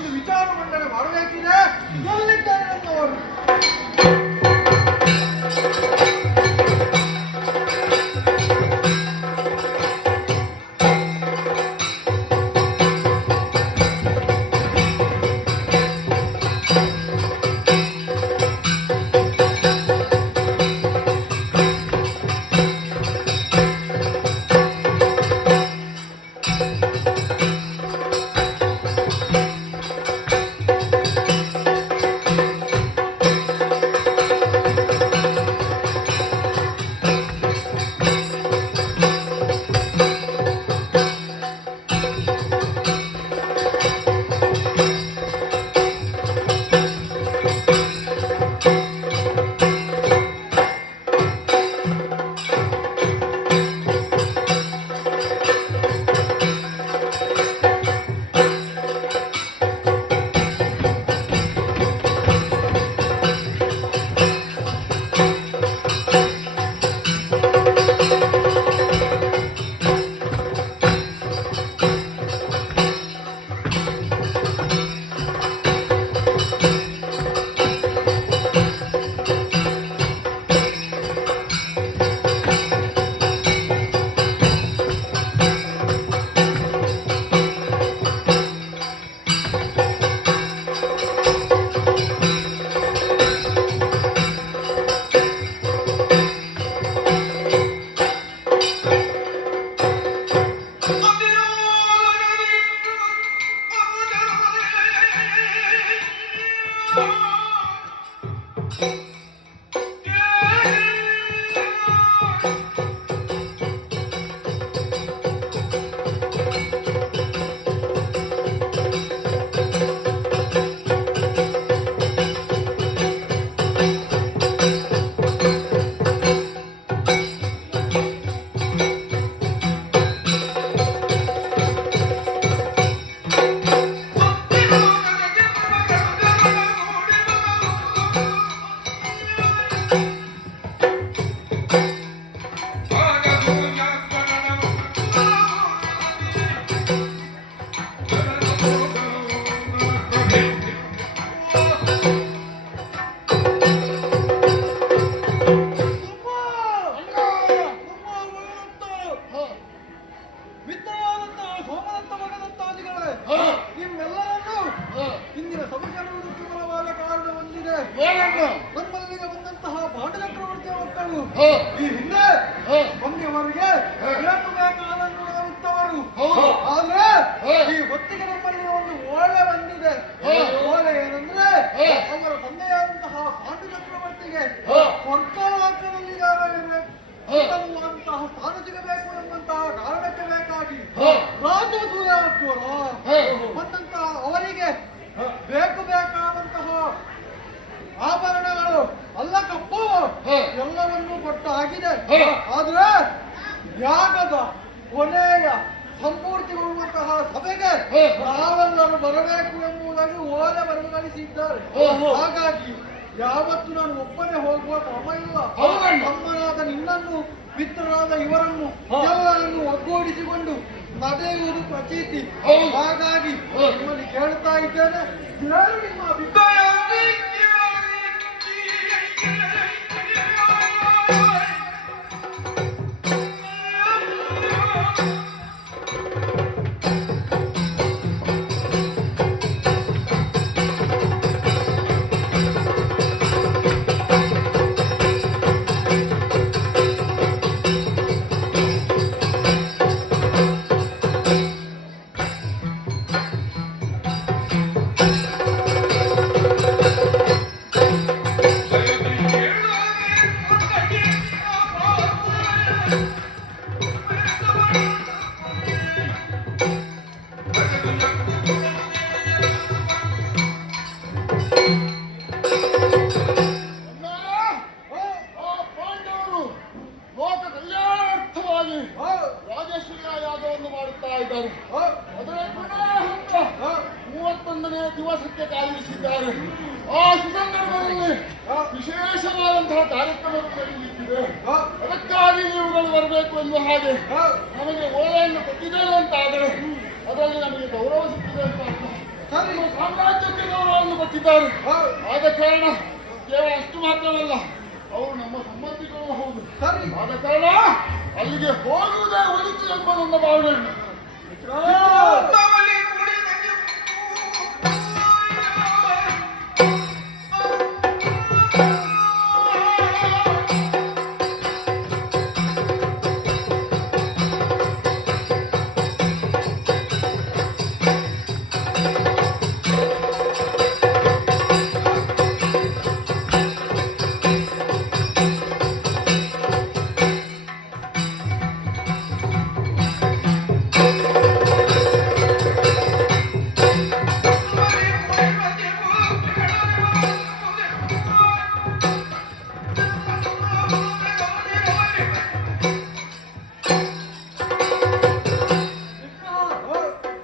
ಒಂದು ವಿಚಾರ ಮಂಡನೆ ಮಾಡಬೇಕಿದೆ. ಎಲ್ಲಿದ್ದಾರೆ ನನ್ನವರು? ಇಂದಿನ ಸಭೆಗೆ ಬಲವಾದ ಕಾರಣ ಹೊಂದಿದೆ. ನಮ್ಮಲ್ಲಿಗೆ ಬಂದಂತಹ ಪಾಂಡುಚಕ್ರವರ್ತಿಯ ಮಕ್ಕಳು ಈ ಹಿಂದೆ ಬಂದವರಿಗೆ ಬೇಕಾದನ್ನು ನಾವುತ್ತವರು. ಆದ್ರೆ ಈ ಹೊತ್ತಿಗೆ ನಮ್ಮಲ್ಲಿ ಒಂದು ಓಲೆ ಬಂದಿದೆ. ಓಲೆ ಏನಂದ್ರೆ ಅವರ ತಂದೆಯಾದಂತಹ ಪಾಂಡುಚಕ್ರವರ್ತಿಗೆ ಸ್ವರ್ಗಲೋಕದಲ್ಲಿ ಅನ್ನುವಂತಹ ಸ್ಥಾನ ಸಿಗಬೇಕು ಎಂಬಂತಹ ಕಾರಣಕ್ಕೆ ಬೇಕಾಗಿ ರಾಜಸೂಯವರು ಬಂದಂತಹ ಅವರಿಗೆ ಬೇಕಾದಂತಹ ಆಭರಣಗಳು ಅಲ್ಲ ಕಪ್ಪು ಎಲ್ಲವನ್ನೂ ಕೊಟ್ಟು ಆಗಿದೆ. ಆದ್ರೆ ಯಾಗದ ಕೊನೆಯ ಸಂಪೂರ್ತಿಗೊಳ್ಳುವಂತಹ ಸಭೆಗೆ ನಾವೆಲ್ಲರೂ ಬರಬೇಕು ಎಂಬುದಾಗಿ ಓಲೆ ಬರವಣಿಸಿದ್ದಾರೆ. ಹಾಗಾಗಿ ಯಾವತ್ತು ನಾನು ಒಬ್ಬನೇ ಹೋಗುವ ಕ್ರಮ ಇಲ್ಲ. ತಮ್ಮನಾದ ನಿನ್ನನ್ನು ಮಿತ್ರರಾದ ಇವರನ್ನು ಎಲ್ಲರನ್ನು ಒಗ್ಗೂಡಿಸಿಕೊಂಡು ನಡೆಯುವುದು ಪ್ರತೀತಿ. ಹಾಗಾಗಿ ನಿಮ್ಮಲ್ಲಿ ಕೇಳ್ತಾ ಇದ್ದೇನೆ, ನಿಮ್ಮ ಅಭಿಪ್ರಾಯ ಯಾಗವನ್ನು ಮಾಡುತ್ತಾ ಇದ್ದಾರೆ. ಅದರ 31ನೇ ದಿವಸಕ್ಕೆ ಕಾಲಿರಿಸಿದ್ದಾರೆ. ಆ ಸುಸಂದರ್ಭದಲ್ಲಿ ವಿಶೇಷವಾದಂತಹ ಕಾರ್ಯಕ್ರಮಗಳು ನಡೆಯಲಿಕ್ಕಿದೆ. ಅದಕ್ಕಾಗಿ ನೀವುಗಳು ಬರಬೇಕು ಎಂದು ಹಾಗೆ ನಮಗೆ ಓಲೆಯನ್ನು ಕೊಟ್ಟಿದ್ದೇವೆ ಅಂತಾದರೆ ಅದರಲ್ಲಿ ನಮಗೆ ಗೌರವ ಸಿಕ್ಕಿದೆ ಅಂತ ಸರಿ. ಸಾಮ್ರಾಜ್ಯಕ್ಕೆ ಗೌರವವನ್ನು ಕೊಟ್ಟಿದ್ದಾರೆ. ಹೌದು. ಆದ ಕಾರಣ ಕೇವಲ ಅಷ್ಟು ಮಾತ್ರವಲ್ಲ, ಅವರು ನಮ್ಮ ಸಂಬಂಧಿಗಳು ಹೌದು. ಸರಿ. ಆದ ಕಾರಣ ಅಲ್ಲಿಗೆ ಹೋಗುವುದೇ ಒಳಿತು ಎಂಬ ನನ್ನ ಭಾವನೆ.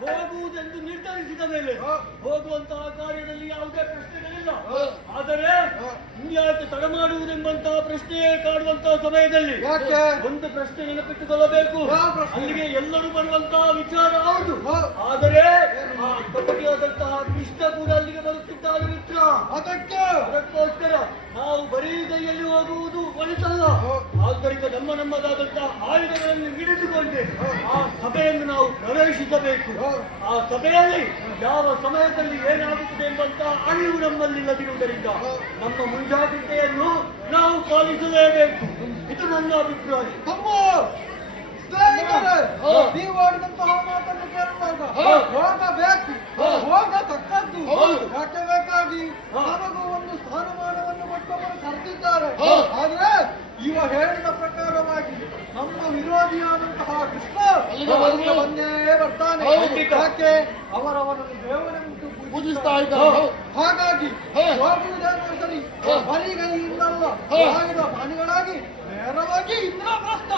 ಹೋಗುವುದೆಂದು ನಿರ್ಧರಿಸಿದ ಮೇಲೆ ಹೋಗುವಂತಹ ಕಾರ್ಯದಲ್ಲಿ ಯಾವುದೇ ಪ್ರಶ್ನೆಗಳಿಲ್ಲ. ಆದರೆ ಇನ್ಯಾಕೆ ತಡ ಮಾಡುವುದೆಂಬಂತಹ ಪ್ರಶ್ನೆಯೇ ಕಾಡುವಂತಹ ಸಮಯದಲ್ಲಿ ಯಾಕೆ? ಒಂದು ಪ್ರಶ್ನೆ ನೆನಪಿಟ್ಟುಕೊಳ್ಳಬೇಕು. ಯಾವ ಪ್ರಶ್ನೆ? ಅಲ್ಲಿಗೆ ಎಲ್ಲರೂ ಬರುವಂತಹ ವಿಚಾರ ಹೌದು. ಹೌದು. ಆದರೆ ಆ ಕಪಟಿಯಾದಂತಹ ಕೃಷ್ಣ ಕೂಡ ಅಲ್ಲಿಗೆ ಬರುತ್ತಿದ್ದಾನೆ ಮಿತ್ರ. ಅದಕ್ಕೋಸ್ಕರ ನಾವು ಬರೀ ಕೈಯಲ್ಲಿ ಹೋಗುವುದು ಒಳಿತಲ್ಲ. ಆದ್ದರಿಂದ ನಮ್ಮದಾದಂತಹ ಆಯುಧಗಳನ್ನು ಹಿಡಿದುಕೊಂಡೆ ಆ ಸಭೆಯನ್ನು ನಾವು ಪ್ರವೇಶಿಸಬೇಕು. ಆ ಸಭೆಯಲ್ಲಿ ಯಾವ ಸಮಯದಲ್ಲಿ ಏನಾಗುತ್ತದೆ ಎಂಬಂತಹ ಅರಿವು ನಮ್ಮಲ್ಲಿಲ್ಲದಿರುವುದರಿಂದ ನಮ್ಮ ಮುಂಜಾಗ್ರತೆಯನ್ನು ನಾವು ಪಾಲಿಸಲೇಬೇಕು. ಇದು ನನ್ನ ಅಭಿಪ್ರಾಯ. ಸ್ನೇಹಿತರೆ, ನೀವು ಆಡಿದಂತಹ ಮಾತನ್ನು ಕೇಳುವಾಗ ಹೋಗಬೇಕು, ಹೋಗತಕ್ಕದ್ದು. ಯಾಕೆ ಬೇಕಾಗಿ ನಮಗೂ ಒಂದು ಸ್ಥಾನಮಾನವನ್ನು ಕೊಟ್ಟವರು ಕರೆದಿದ್ದಾರೆ. ಆದ್ರೆ ಇವ ಹೇಳಿದ ಪ್ರಕಾರವಾಗಿ ನಮ್ಮ ವಿರೋಧಿಯಾದಂತಹ ಕೃಷ್ಣ ಅಲ್ಲಿಗೆ ಬಂದೇ ಬರ್ತಾನೆ. ಯಾಕೆ? ಅವರವರನ್ನು ದೇವರೆಂದು ಪೂಜಿಸ್ತಾ ಇದ್ದಾರೆ. ಹಾಗಾಗಿ ಹೋಗುವುದೇನೋ ಸರಿ, ಬರಿಗೈಯಿಂದಲ್ಲ, ಆಯುಧ ಪಾಣಿಗಳಾಗಿ ನೇರವಾಗಿ ಇಂದ್ರಪ್ರಸ್ಥ.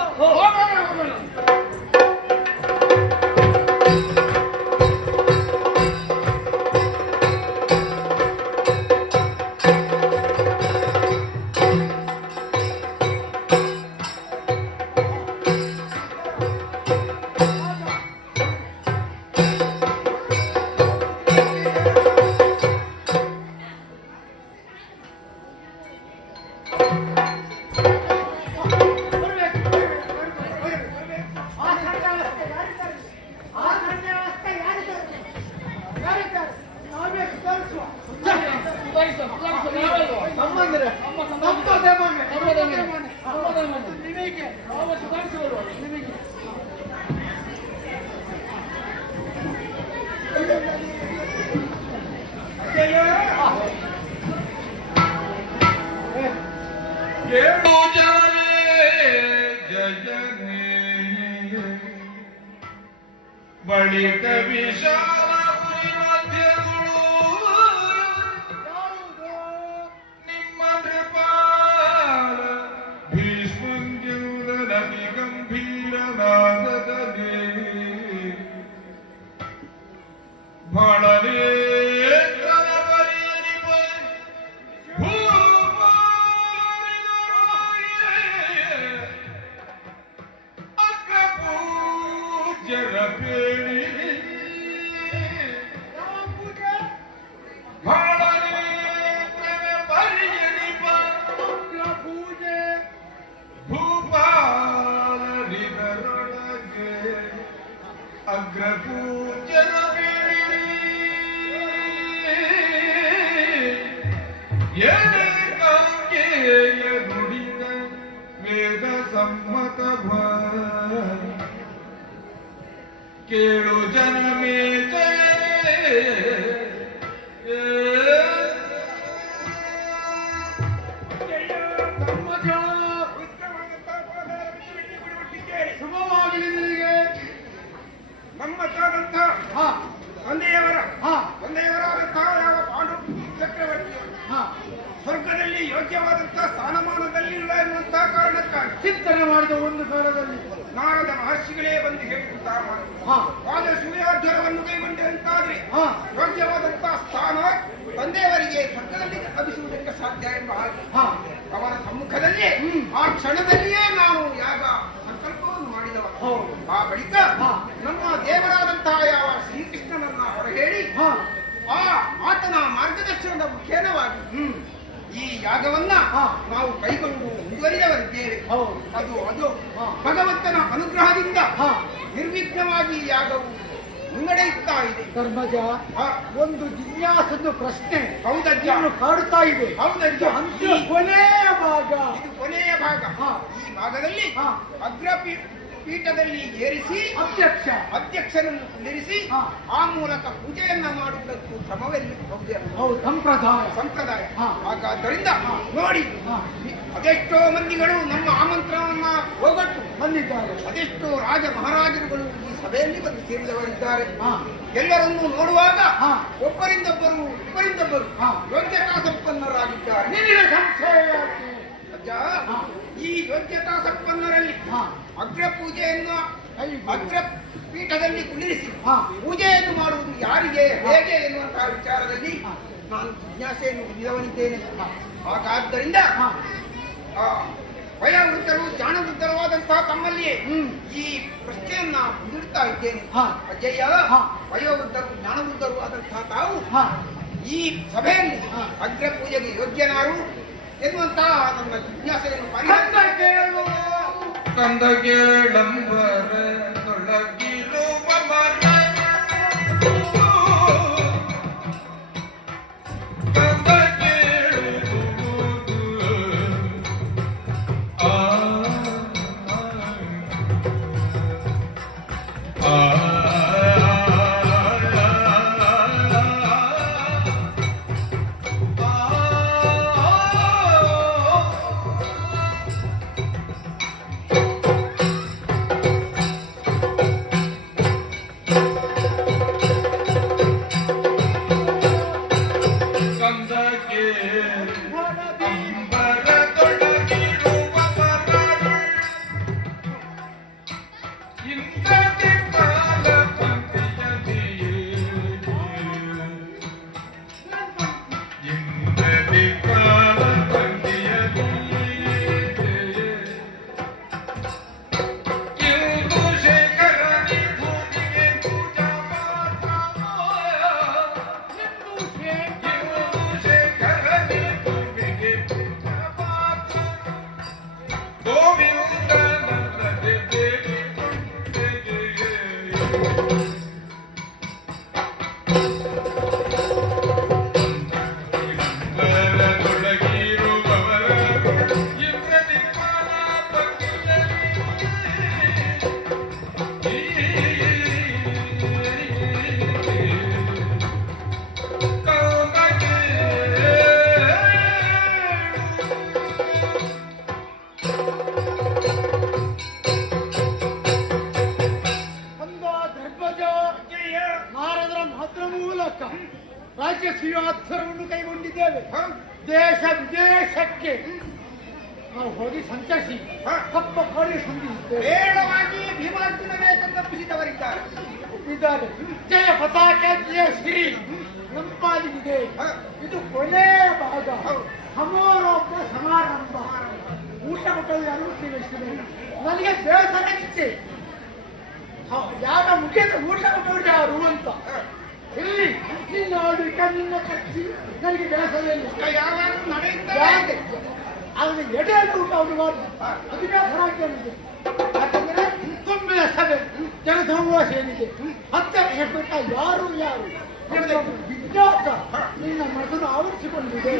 ಬಳಿಕ ವಿಶಾಲ ಮಧ್ಯಗಳು ನಿಮ್ಮ ಕೃಪಾಲ ಭೀಷ್ಮಂಜುದ ಗಂಭೀರನಾದದಲ್ಲಿ ಬಡಲೇ ಅಗ್ರಪೂಜ್ಯರ ಏಕಾಂಗೇಯ ನುಡಿದ ವೇದ ಸಮ್ಮತ ಕೇಳು ಜನಮೇ ಶುಭವಾಗಲಿ ನಿನಗೆ. ನಮ್ಮದಾದಂಥ ತಂದೆಯವರಾದಂತಹ ಯಾವ ಪಾಂಡು ಚಕ್ರವರ್ತಿಯವರು ಸ್ವರ್ಗದಲ್ಲಿ ಯೋಗ್ಯವಾದಂತಹ ಸ್ಥಾನಮಾನದಲ್ಲಿಲ್ಲ ಎನ್ನುವಂತಹ ಕಾರಣಕ್ಕಾಗಿ ಚಿಂತನೆ ಮಾಡಿದ ಒಂದು ಕಾಲದಲ್ಲಿ ನಾರದ ಮಹರ್ಷಿಗಳೇ ಬಂದು ಹೇಳುತ್ತಾ ವಾದ ಸೂರ್ಯಾಧ್ವರವನ್ನು ಕೈಗೊಂಡೆ ಅಂತಾದ್ರೆ ಯೋಗ್ಯವಾದಂತಹ ಸ್ಥಾನ ತಂದೆಯವರಿಗೆ ಸ್ವರ್ಗದಲ್ಲಿ ಲಭಿಸುವುದಕ್ಕೆ ಸಾಧ್ಯ ಎಂಬ ಹಾಗೆ ಅವರ ಸಮ್ಮುಖದಲ್ಲಿ ಆ ಕ್ಷಣದಲ್ಲಿಯೇ ನಾವು ಯಾಗ ಸಂಕಲ್ಪವನ್ನು ಮಾಡಿದವ. ಆ ಬಳಿಕ ನಮ್ಮ ದೇವರಾದಂತಹ ಯಾವ ಶ್ರೀಕೃಷ್ಣನನ್ನ ಹೊರಹೇಳಿ ಆ ಆತನ ಮಾರ್ಗದರ್ಶನದ ಮುಖೇನವಾಗಿ ಈ ಯಾಗವನ್ನ ನಾವು ಕೈಗೊಂಡು ಮುಂದುವರಿದವರಿದ್ದೇವೆ. ಅದು ಅದು ಭಗವಂತನ ಅನುಗ್ರಹದಿಂದ ನಿರ್ವಿಘ್ನವಾಗಿ ಈ ಯಾಗವು ಮುನ್ನಡೆಯುತ್ತಾ ಇದೆ. ಧರ್ಮಜ, ಒಂದು ಜಿಜ್ಞಾಸದ ಪ್ರಶ್ನೆ ಹೌದಜ್ಜ ಕಾಡುತ್ತಾ ಇದೆ. ಹೌದಜ್ಜ, ಅಂತ್ಯ ಕೊನೆಯ ಭಾಗ, ಇದು ಕೊನೆಯ ಭಾಗ. ಈ ಭಾಗದಲ್ಲಿ ಪೀಠದಲ್ಲಿ ಏರಿಸಿ ಅಧ್ಯಕ್ಷನನ್ನು ಕುಳ್ಳಿರಿಸಿ ಆ ಮೂಲಕ ಪೂಜೆಯನ್ನ ಮಾಡುವುದಕ್ಕೂ ಕ್ರಮವೆಲ್ಲಿ ಸಂಪ್ರದಾಯ. ಹಾಗಾದ್ದರಿಂದ ನೋಡಿ, ಅದೆಷ್ಟೋ ಮಂದಿಗಳು ನಮ್ಮ ಆಮಂತ್ರಣವನ್ನ ಹೋಗಟ್ಟು ಬಂದಿದ್ದಾರೆ. ಅದೆಷ್ಟೋ ರಾಜ ಮಹಾರಾಜರುಗಳು ಈ ಸಭೆಯಲ್ಲಿ ಬಂದು ಸೇರಿದವರಿದ್ದಾರೆ. ಎಲ್ಲರನ್ನೂ ನೋಡುವಾಗ ಒಬ್ಬರಿಂದೊಬ್ಬರು ಯೋಗ್ಯತಾ ಸಂಪನ್ನರಾಗಿದ್ದಾರೆ. ಅಜ್ಜ, ಈ ಯೋಗ್ಯತಾ ಸಂಪನ್ನರಲ್ಲಿ ಅಗ್ರ ಪೂಜೆಯನ್ನು ಅಗ್ರ ಪೀಠದಲ್ಲಿ ಕುಳ್ಳಿರಿಸಿ ಪೂಜೆಯನ್ನು ಮಾಡುವುದು ಯಾರಿಗೆ, ಹೇಗೆ ಎನ್ನುವಂತಹ ವಿಚಾರದಲ್ಲಿ ನಾನು ಜಿಜ್ಞಾಸೆಯನ್ನು ಹೊಂದಿದವನಿದ್ದೇನೆ. ಹಾಗಾದ್ದರಿಂದ ವಯೋವೃದ್ಧರು ಜಾಣವೃದ್ಧರಾದಂತಹ ತಮ್ಮಲ್ಲಿಯೇ ಈ ಪ್ರಶ್ನೆಯನ್ನ ಮುಂದಿಡ್ತಾ ಇದ್ದೇನೆ. ಅಜ್ಜಯ್ಯ, ವಯೋವೃದ್ಧರು ಜ್ಞಾನವೃದ್ಧರು ಆದಂತಹ ತಾವು ಈ ಸಭೆಯಲ್ಲಿ ಅಗ್ರ ಪೂಜೆಗೆ ಯೋಗ್ಯನಾರು ಎನ್ನುವಂತಹ ನನ್ನ ಜಿಜ್ಞಾಸೆಯನ್ನು ಕಂದ ಕೇಳಂಬರ ತೊಳಗಿರುವ ಮರ ಕಂದ ಕೇಳುವುದು ರಾಜ್ಯ ಸುಯಾತ್ಸರವನ್ನು ಕೈಗೊಂಡಿದ್ದೇವೆ. ದೇಶ ವಿದೇಶಕ್ಕೆ ನಾವು ಹೋಗಿ ಸಂಚರಿಸಿ ಕಪ್ಪ ಕೋಳಿ ಸಂಧಿಸಿದ್ದೇವೆ. ಹೇಳವಾಗಿ ಭೀಮಾರ್ಜುನನೇ ತಪ್ಪಿಸಿದವರಿದ್ದಾರೆ. ಜಯ ಪತಾಕೆ ಜಯ ಶ್ರೀ ನಂಪಾದಿದೆ. ಇದು ಕೊನೆಯ ಭಾಗ, ಸಮಾರೋಪ ಸಮಾರಂಭ. ಊಟ ಕೊಟ್ಟಲ್ಲಿ ಅನುಮತಿಸಿದೆ. ನನಗೆ ಬೇಸರ ಇಷ್ಟೇ, ಯಾಗ ಮುಗಿದ ಊಟ ಕೊಟ್ಟವರು ಯಾರು ಅಂತ. ಇಲ್ಲಿ ನಿನ್ನ ಆಡಳಿತ, ನಿನ್ನ ಕಟ್ಟಿ ನನಗೆ ಬೇಸರ ಇಲ್ಲ. ಆದರೆ ಎಡೆಯಲ್ಲಿ ಊಟ ಅವರು ಮಾಡಿ ಅದು ಬೇಸರ ಆಗ್ತದೆ. ಯಾಕಂದ್ರೆ ತುಂಬಿದ ಸಭೆ, ಜನಸಮೂಹ ಏನಿದೆ, ಹತ್ತಿರ ಹೇಳ್ಬೇಕ ಯಾರು ವಿಜ್ಞಾತ ನಿನ್ನ ಮನಸ್ಸನ್ನು ಆವರಿಸಿಕೊಂಡಿದೆ.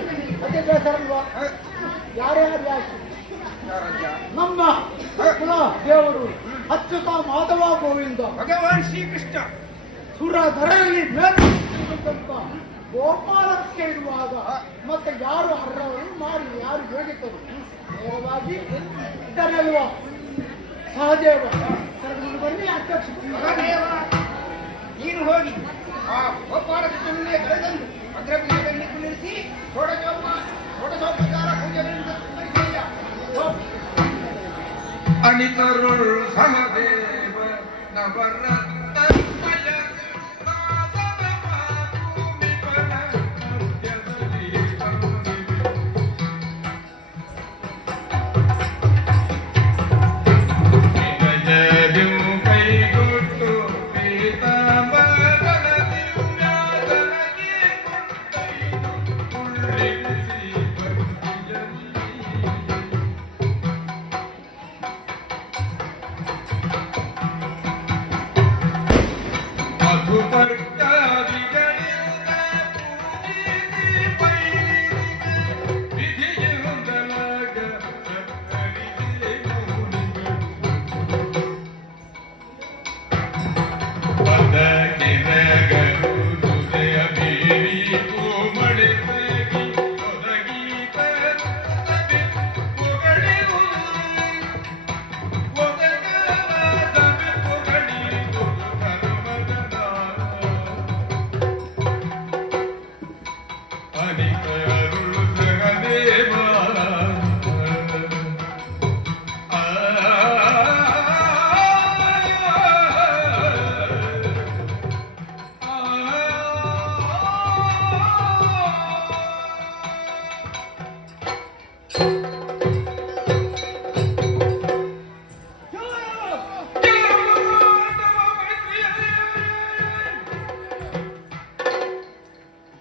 ಅದೇ ಬೇಸರ ಅಲ್ವಾ? ಯಾರ್ಯಾರು ಯಾಕೆ ನಮ್ಮ ಕುಲ ದೇವರು ಅಚ್ಯುತ ಮಾಧವ ಗೋವಿಂದ ಭಗವಾನ್ ಶ್ರೀಕೃಷ್ಣ ಸುರಧರಲ್ಲಿ ಮೇಲ್ಪಂತ ಗೋಪಾಲಕ್ಕೆ ಇರುವಾಗ ಮತ್ತೆ ಯಾರು ಅರ್ಹವರು ಮಾರಿ ಯಾರು ಯೋಗಿತರು ನೇರವಾಗಿ ಇದರಲ್ವ ಸಹದೇವ ಬನ್ನಿ ಅಧ್ಯಕ್ಷ ನೀನು ಹೋಗಿ ಆ ಗೋಪಾಲಕೃಷ್ಣನ್ನೇ ಕರೆದಂದು ಅಗ್ರಪೀಠದಲ್ಲಿ ಕುಳ್ಳಿರಿಸಿ ಷೋಡಶೋಪಚಾರ ಪೂಜೆಗಳಿಂದ ಅಣಿತರುಳ್ ಸಹದೇವ ನವರತ್ನ ಕೈಗೊಟ್ಟು ಪೀತಾಂಬರನ ದಿವ್ಯಾದನಗೆ ಭಕ್ತಾದಿಗಳಿಂದ ಪೂಜಿಸಿ ಬೈಲಿಗೆ ವಿಧಿಯಿಂದಲಾಗ ಸತ್ತರಿಸಿ ಮುನಿಗಳು ಬದಕಿನಗರು ಹೃದಯ ಬೀರಿತು ಮಡಿಸಗಿ ಒದಗೀತ ಪುಗಳಿವು ಒದಗಲಾದ ಪುಗಳಿವು ಧರ್ಮದ ಅನಿಕ ಅರುಳು ಸಹದೇವ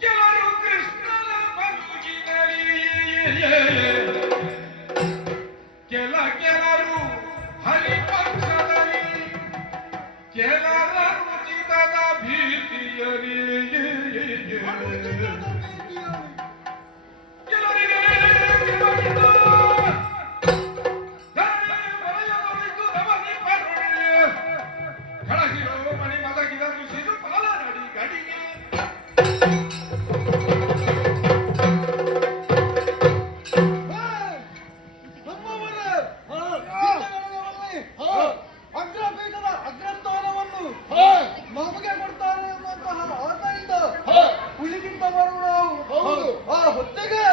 ಕೆಲವರು ಕೃಷ್ಣನ ಬದುಕಿನಲ್ಲಿ ಕೆಲವರು ಹರಿಪಕ್ಷದಲ್ಲಿ ಕೆಲರ ಉಚಿತದ ಭೀತಿಯಲ್ಲಿ ಕೆಲವರಿಗೆ ಕೆಲವರಿಗೂ ಧರಣಿ ಬರೆಯದೊಳಿತು ನವನಿ ಪರುಣೆ ಕಳಹಿರೋ ಮಣಿ ಮಲಗಿದ ಋಷಿರು ಪಾಲ ನಡಿ ಗಡಿಗೆ ನಮ್ಮವರೇ ಅಗ್ರಪೀಠದ ಅಗ್ರಸ್ಥಾನವನ್ನು ನಮಗೆ ಕೊಡ್ತಾರೆ ಎನ್ನುವಂತಹ ಆಸೆಯಿಂದ ಉಳಿದಿಂದ ಬರುವ ನಾವು ಆ ಹೊತ್ತಿಗೆ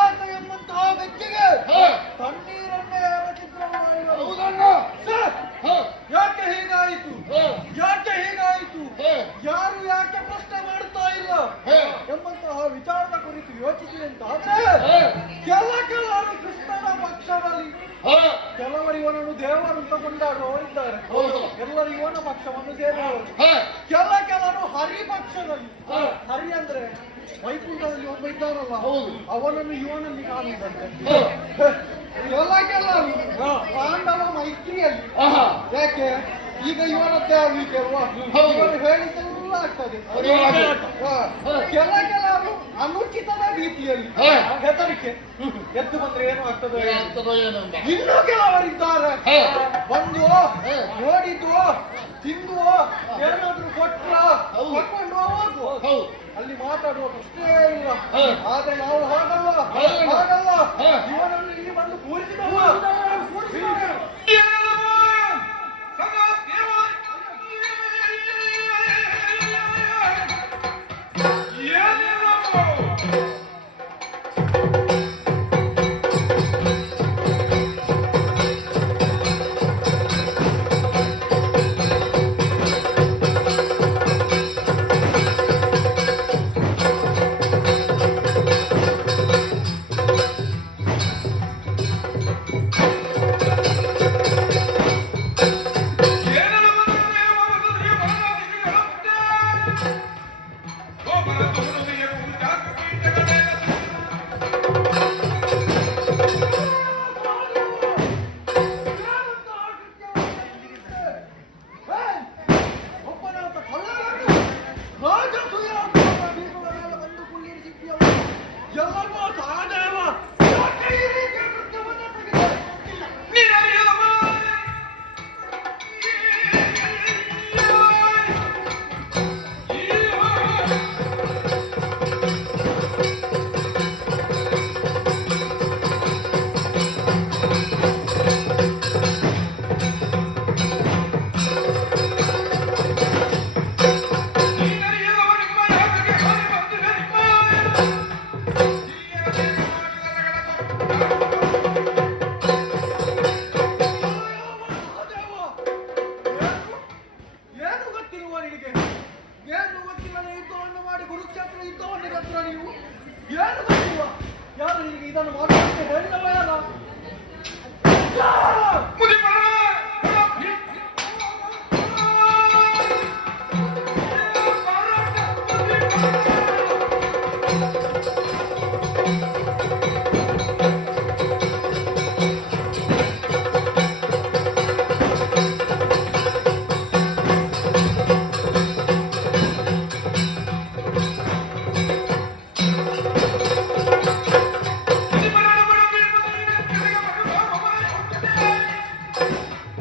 ಆಸೆ ಎಂಬಂತಹ ವ್ಯಕ್ತಿಗೆ ತಣ್ಣೀರನ್ನೇ ಯಾಕೆ ಹೀಗಾಯಿತು ಯಾಕೆ ಹೀಗಾಯಿತು ಯಾರು ಯಾಕೆ ಪ್ರಶ್ನೆ ಮಾಡ್ತಾ ಇಲ್ಲ ಎಂಬಂತಹ ವಿಚಾರದ ಕುರಿತು ಯೋಚಿಸಿ ಅಂತಾದ್ರೆ ಕೆಲವರು ಕೃಷ್ಣನ ಪಕ್ಷದಲ್ಲಿ ಕೆಲವರು ಇವನನ್ನು ದೇವರು ಅಂತ ಕೊಂಡಾಡುವವರು ಇದ್ದಾರೆ ಎಲ್ಲರೂ ಇವನ ಪಕ್ಷವನ್ನು ಸೇರುವವರು ಕೆಲವರು ಹರಿ ಪಕ್ಷದಲ್ಲಿ ಹರಿ ಅಂದ್ರೆ ವೈಕುಂಠದಲ್ಲಿ ಒಬ್ಬ ಇದ್ದಾನಲ್ಲ ಅವನನ್ನು ಇವನಲ್ಲಿ ಕಾಣುವುದಂತೆ ಕೆಲವರು ಪಾಂಡವ ಮೈತ್ರಿಯಲ್ಲಿ ಯಾಕೆ ಈಗ ಇವನದ್ದೇ ಆಗಲಿಕ್ಕೆ ಅಲ್ವಾ ಇವರು ಹೇಳಿದ್ದೆಲ್ಲ ಆಗ್ತದೆ ಕೆಲವರು ಅನುಚಿತದ ರೀತಿಯಲ್ಲಿ ಹೆದರಿಕೆ ಎದ್ದು ಬಂದ್ರೆ ಏನು ಆಗ್ತದೆ ಇನ್ನೂ ಕೆಲವರಿದ್ದಾರೆ ಬಂದು ನೋಡಿದ್ದು ತಿಂದು ಏನಾದ್ರೂ ಕೊಟ್ರ ಕೊಟ್ಕೊಂಡು ಹೋಗುವ ಅಲ್ಲಿ ಮಾತಾಡುವ ಪ್ರಶ್ನೆ ಇಲ್ಲ ಆದ್ರೆ ನಾವು ಹಾಗಲ್ಲ ಇವನನ್ನು ಇಲ್ಲಿ ಬಂದು ಕೂರಿಸಿದವ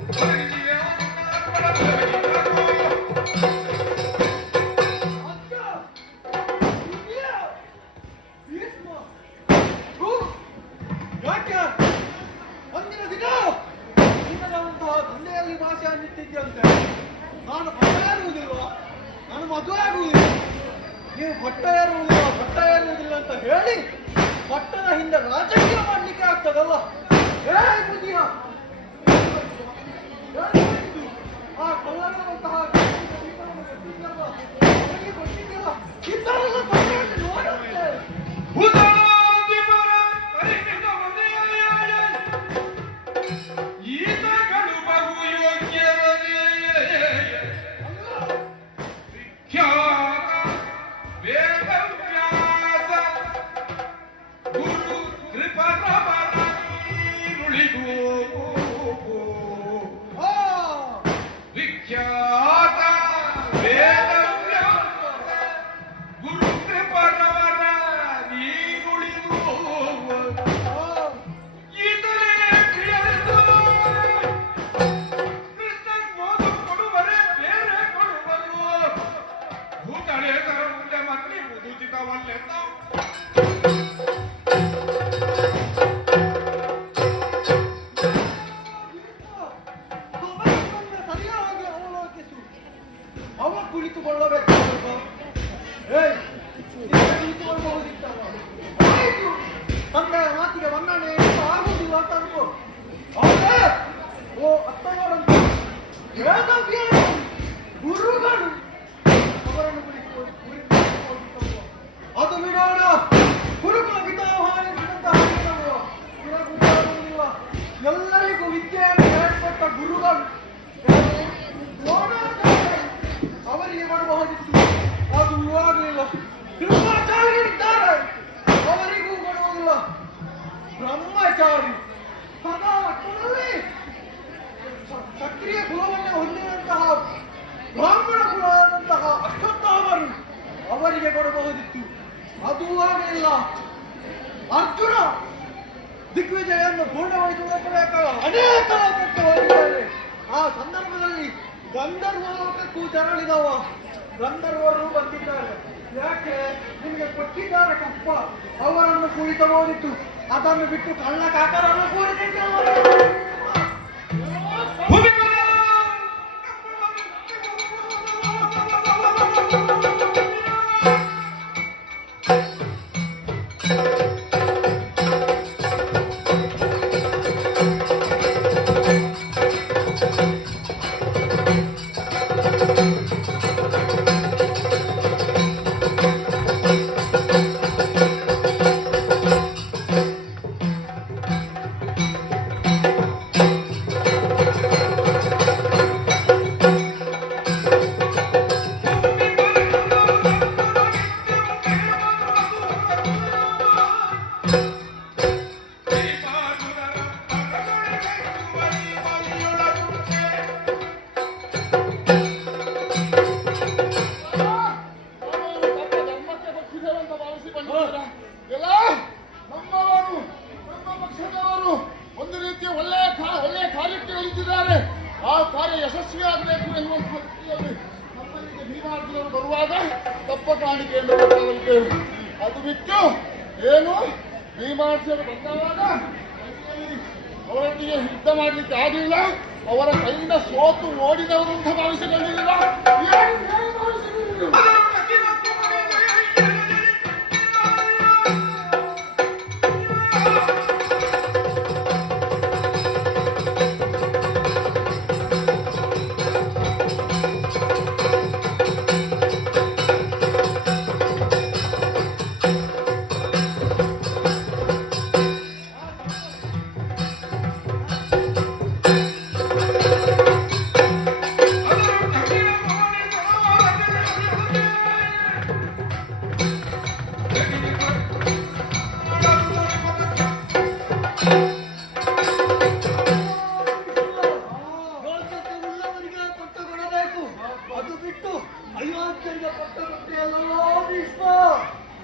ಯಾಕೆ ಅಂದಿನ ದಿನ ನಿನ್ನದಂತಹ ತಂದೆಯಲ್ಲಿ ಭಾಷೆ ಅನ್ನಿಟ್ಟಿದ್ದಂತೆ ನಾನು ಭಟ್ಟ ಏರುವುದಿಲ್ವಾ, ನಾನು ಮದುವೆ ಆಗುವುದಿಲ್ಲ, ನೀವು ಭಟ್ಟ ಏರುವುದಿಲ್ಲ ಅಂತ ಹೇಳಿ ಭಟ್ಟನ ಹಿಂದೆ ರಾಜಕೀಯ ಮಾಡಲಿಕ್ಕೆ ಆಗ್ತದಲ್ಲ. ಹೇ ಬುದ್ಧಿಯ ಆ ಕಳ್ಳನಂತಹ ಗೊತ್ತಿದ್ದಲ್ಲ ಇದ್ದರೆಲ್ಲ ನೋಡುತ್ತೆ. ಈತಗಳು ಬಹು ಯೋಗ್ಯರೇ ವಿಖ್ಯಾತ ವೇದವ್ಯಾಸ ಗುರು ಕೃಪರವರನುಳಿದು ವಿಖ್ಯಾತ ವೇದವ್ಯಾಸ ಗುರು ಕೃಪರವರ ನೀನುಳಿದು ಈತನೇ ಕ್ರಿಯರಿಸು ಕೃಷ್ಣನ್ ಓದು ಕೊಡುವರೆ ಬೇರೆ ಕೊಡುವರು ಭೂತಳೇದರ ಮುಂದೆ ಮನ್ನಿ ಮುದುಚಿತವಲ್ಲೆಂದ ಸರಿಯಾಗಿ ಅವಲೋಕಿಸು. ಅವ ಕುಳಿತುಕೊಳ್ಳಬೇಕು. ಕುಳಿತುಕೊಳ್ಳಬಹುದಿತ್ತವ. ಆಯ್ತು, ತಂದೆಯ ಮಾತಿಗೆ ಮನ್ನಣೆ ಆಗುವುದಿಲ್ಲ ಅಂತ ಅನ್ಕೋ. ಆದರೆ ಓ ಅತ್ತವರಂತ ವೇದವ್ಯಾಸ ಗುರುಗಳು ಅವರನ್ನು ಕುಳಿತುಕೊಳ್ಳುತ್ತವ. ಅದು ಬಿಡೋಣ. ಗುರುಕುಲ ಪಿತಾಮಹನಿದ್ದಂತಹ ಎಲ್ಲರಿಗೂ ವಿದ್ಯೆಯನ್ನು ಹೇಳಿಕೊಟ್ಟ ಗುರುಗಳು ಅವರಿಗೆ ಮಾಡಬಹುದಿತ್ತು, ಅದು ಆಗಲಿಲ್ಲ. ಬ್ರಹ್ಮಚಾರಿಗಳಿದ್ದಾರೆ, ಅವರಿಗೂ ಕೊಡುವುದಿಲ್ಲ. ಬ್ರಹ್ಮಚಾರಿ ಸದಾ ಮಟ್ಟದಲ್ಲಿ ಸಕ್ರಿಯ ಕುಲವನ್ನೇ ಹೊಂದಿದಂತಹ ಬ್ರಾಹ್ಮಣ ಕುಲವಾದಂತಹ ಅಶ್ವತ್ಥಾಮರು ಅವರಿಗೆ ಕೊಡಬಹುದಿತ್ತು, ಅದೂ ಆಗಲಿಲ್ಲ. ಅರ್ಜುನ ದಿಗ್ವಿಜಯನ್ನು ಪೂರ್ಣಗೊಳಿಸಬೇಕಾದ ಅನೇಕ ಲೋಕಕ್ಕೆ ಹೋಗಿದ್ದಾರೆ. ಆ ಸಂದರ್ಭದಲ್ಲಿ ಗಂಧರ್ವ ಲೋಕಕ್ಕೂ ತೆರಳಿದವ. ಗಂಧರ್ವರು ಬಂದಿದ್ದಾರೆ. ಯಾಕೆ ನಿಮಗೆ ಕೊಟ್ಟಿದ್ದಾರೆ ಕಪ್ಪ, ಅವರನ್ನು ಕುಳಿತಬಹುದಿತ್ತು. ಅದನ್ನು ಬಿಟ್ಟು ಕಳ್ಳ ಕಾಕರನ್ನು ಕೂರಿಸಿದ್ದಲ್ಲ. ಎಲ್ಲ ನಮ್ಮವರು ನಮ್ಮ ಪಕ್ಷದವರು ಒಂದು ರೀತಿಯ ಒಳ್ಳೆಯ ಕಾರ್ಯಕ್ಕೆ ಇಳಿದಿದ್ದಾರೆ. ಆ ಕಾರ್ಯ ಯಶಸ್ವಿಯಾಗಬೇಕು ಎನ್ನುವಂತಹ ಸ್ಥಿತಿಯಲ್ಲಿ ನಮ್ಮಲ್ಲಿಗೆ ಭೀಮಾರ್ಜುನರು ಬರುವಾಗ ತಪ್ಪ ಕಾಣಿಕೆಯನ್ನು ಕೊಟ್ಟಿದ್ದೇವೆ. ಅದು ಬಿಟ್ಟು ಏನು ಭೀಮಾರ್ಜುನರು ಬಂದಾಗ ಅವರೊಂದಿಗೆ ಯುದ್ಧ ಮಾಡಲಿಕ್ಕೆ ಆಗಲಿಲ್ಲ, ಅವರ ಕೈಯಿಂದ ಸೋತು ಓಡಿದವರು ಅಂತ ಭಾವಿಸಿಕೊಂಡಿಲ್ಲ.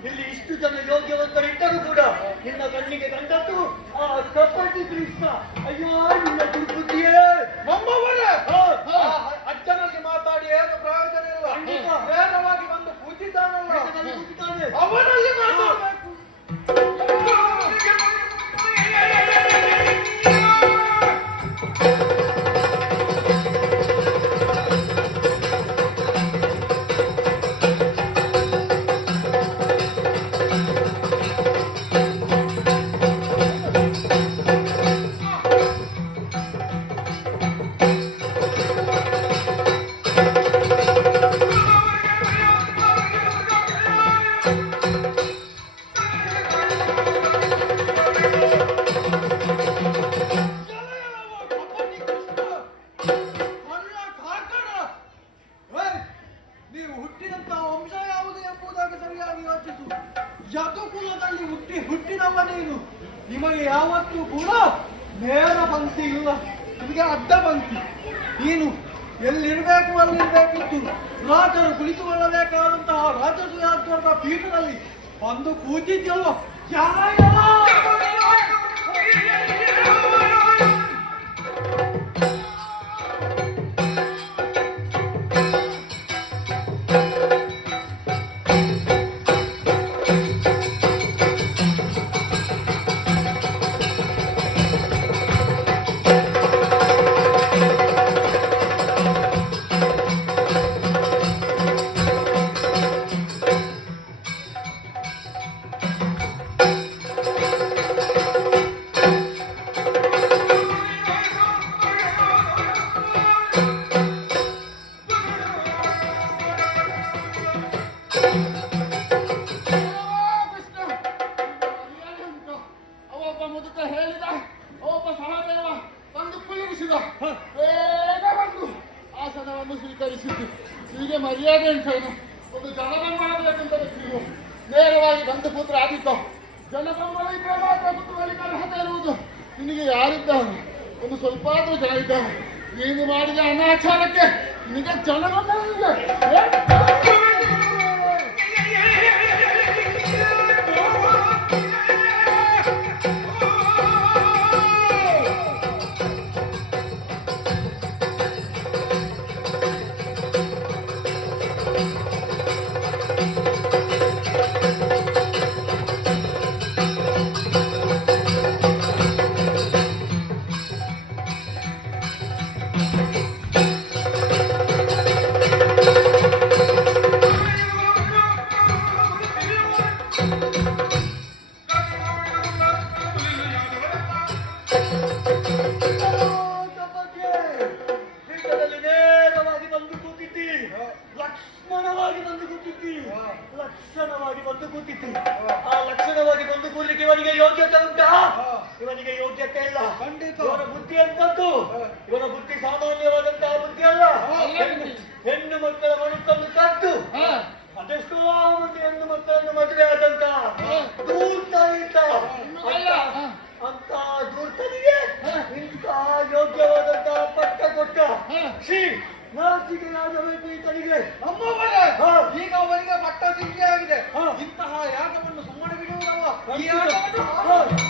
ಇಲ್ಲಿ ಇಷ್ಟು ಜನ ಯೋಗ್ಯವಂತರಿದ್ದರೂ ಕೂಡ ನಿನ್ನ ಕಣ್ಣಿಗೆ ಕಂಡದ್ದು ಆ ಕಪಟಿ ಕೃಷ್ಣ. ಅಯ್ಯೋ ನಿನ್ನ ದುರ್ಬುದ್ಧಿಯೇ. ಯೋಚಿಸು. ಯದುಕುಲದಲ್ಲಿ ಹುಟ್ಟಿದವ ನೀನು. ನಿಮಗೆ ಯಾವತ್ತೂ ಕೂಡ ನೇರ ಪಂಕ್ತಿ ಇಲ್ಲ, ನಿಮಗೆ ಅಡ್ಡ ಪಂಕ್ತಿ. ನೀನು ಎಲ್ಲಿರ್ಬೇಕು ಅಲ್ಲಿರ್ಬೇಕಿತ್ತು. ರಾಜರು ಕುಳಿತುಕೊಳ್ಳಬೇಕಾದಂತಹ ರಾಜಸುಯಾಧ್ವರದ ಪೀಠದಲ್ಲಿ ಬಂದು ಕೂತಿದ್ಯಲ್ವ. ಅವೊಬ್ಬ ಮುದುಕ ಹೇಳಿದ, ಒಬ್ಬ ಸಹದೇವ ತಂದು ಕುಳ್ಳಿರಿಸಿದ, ಬೇಗ ಬಂದು ಆಸನವನ್ನು ಸ್ವೀಕರಿಸಿದ್ದು. ಹೀಗೆ ಮರ್ಯಾದೆ ಉಂಟೇನು? ಒಂದು ಜನಬಂಬಳಬೇಕಂತ ನೀವು ನೇರವಾಗಿ ಬಂದು ಪುತ್ರ ಆದಿದ್ದ. ಜನಬಂಬಳ ಇದ್ರೆ ಮಾತ್ರ ಕುತೂಹಲಿಕ ಅರ್ಹತೆ ಇರುವುದು. ನಿನಗೆ ಯಾರಿದ್ದಾರೆ? ಒಂದು ಸ್ವಲ್ಪ ಆದ್ರೂ ಜನ ಇದ್ದಾರೆ. ನೀನು ಮಾಡಿದ ಅನಾಚಾರಕ್ಕೆ ನಿನಗೆ ಜನಬಂಬಳ ಇಲ್ಲ. ಪೀಠದಲ್ಲಿ ನೇರವಾಗಿ ಬಂದು ಕೂತಿದ್ದಿ, ಲಕ್ಷ್ಮಣವಾಗಿ ಬಂದು ಕೂತಿದ್ದಿ, ಲಕ್ಷಣವಾಗಿ ಬಂದು ಕೂತಿದ್ದಿ. ಆ ಲಕ್ಷಣವಾಗಿ ಬಂದು ಕೂರ್ಲಿಕ್ಕೆ ಇವನಿಗೆ ಯೋಗ್ಯತೆ ಉಂಟಾ? ಇವನಿಗೆ ಯೋಗ್ಯತೆ ಇಲ್ಲ. ಇವನ ಬುದ್ಧಿ ಅಂತದ್ದು, ಇವನ ಬುದ್ಧಿ ಸಾಮಾನ್ಯವಾದಂತಹ ಬುದ್ಧಿ ಅಲ್ಲ. ಹೆಣ್ಣು ಮಕ್ಕಳ ಮನಸ್ಸನ್ನು ಕದ್ದು ಅದೆಷ್ಟೋ ಮಂದಿ ಹೆಣ್ಣು ಮಕ್ಕಳನ್ನು ಮದುವೆ ಆದಂತ ದೂರ್ತ ಇದ್ದ. ಅಂತ ದೂರ್ತನಿಗೆ ಇಂಥ ಯೋಗ್ಯವಾದಂತಹ ಪಟ್ಟ ಕೊಟ್ಟ. ಶ್ರೀ ನಾಚಿಕೆ ಆಗಬೇಕು ಈತನಿಗೆ. ಈಗ ಅವನಿಗೆ ಪಟ್ಟ ಸಿಕ್ಕಿ ಆಗಿದೆ. ಇಂತಹ ಯಾಗವನ್ನು ಸುಮ್ಮನೆ ಬಿಡುವುದಲ್ಲ. ಈ ಯಾಗವನ್ನು ಪ್ರಳಯ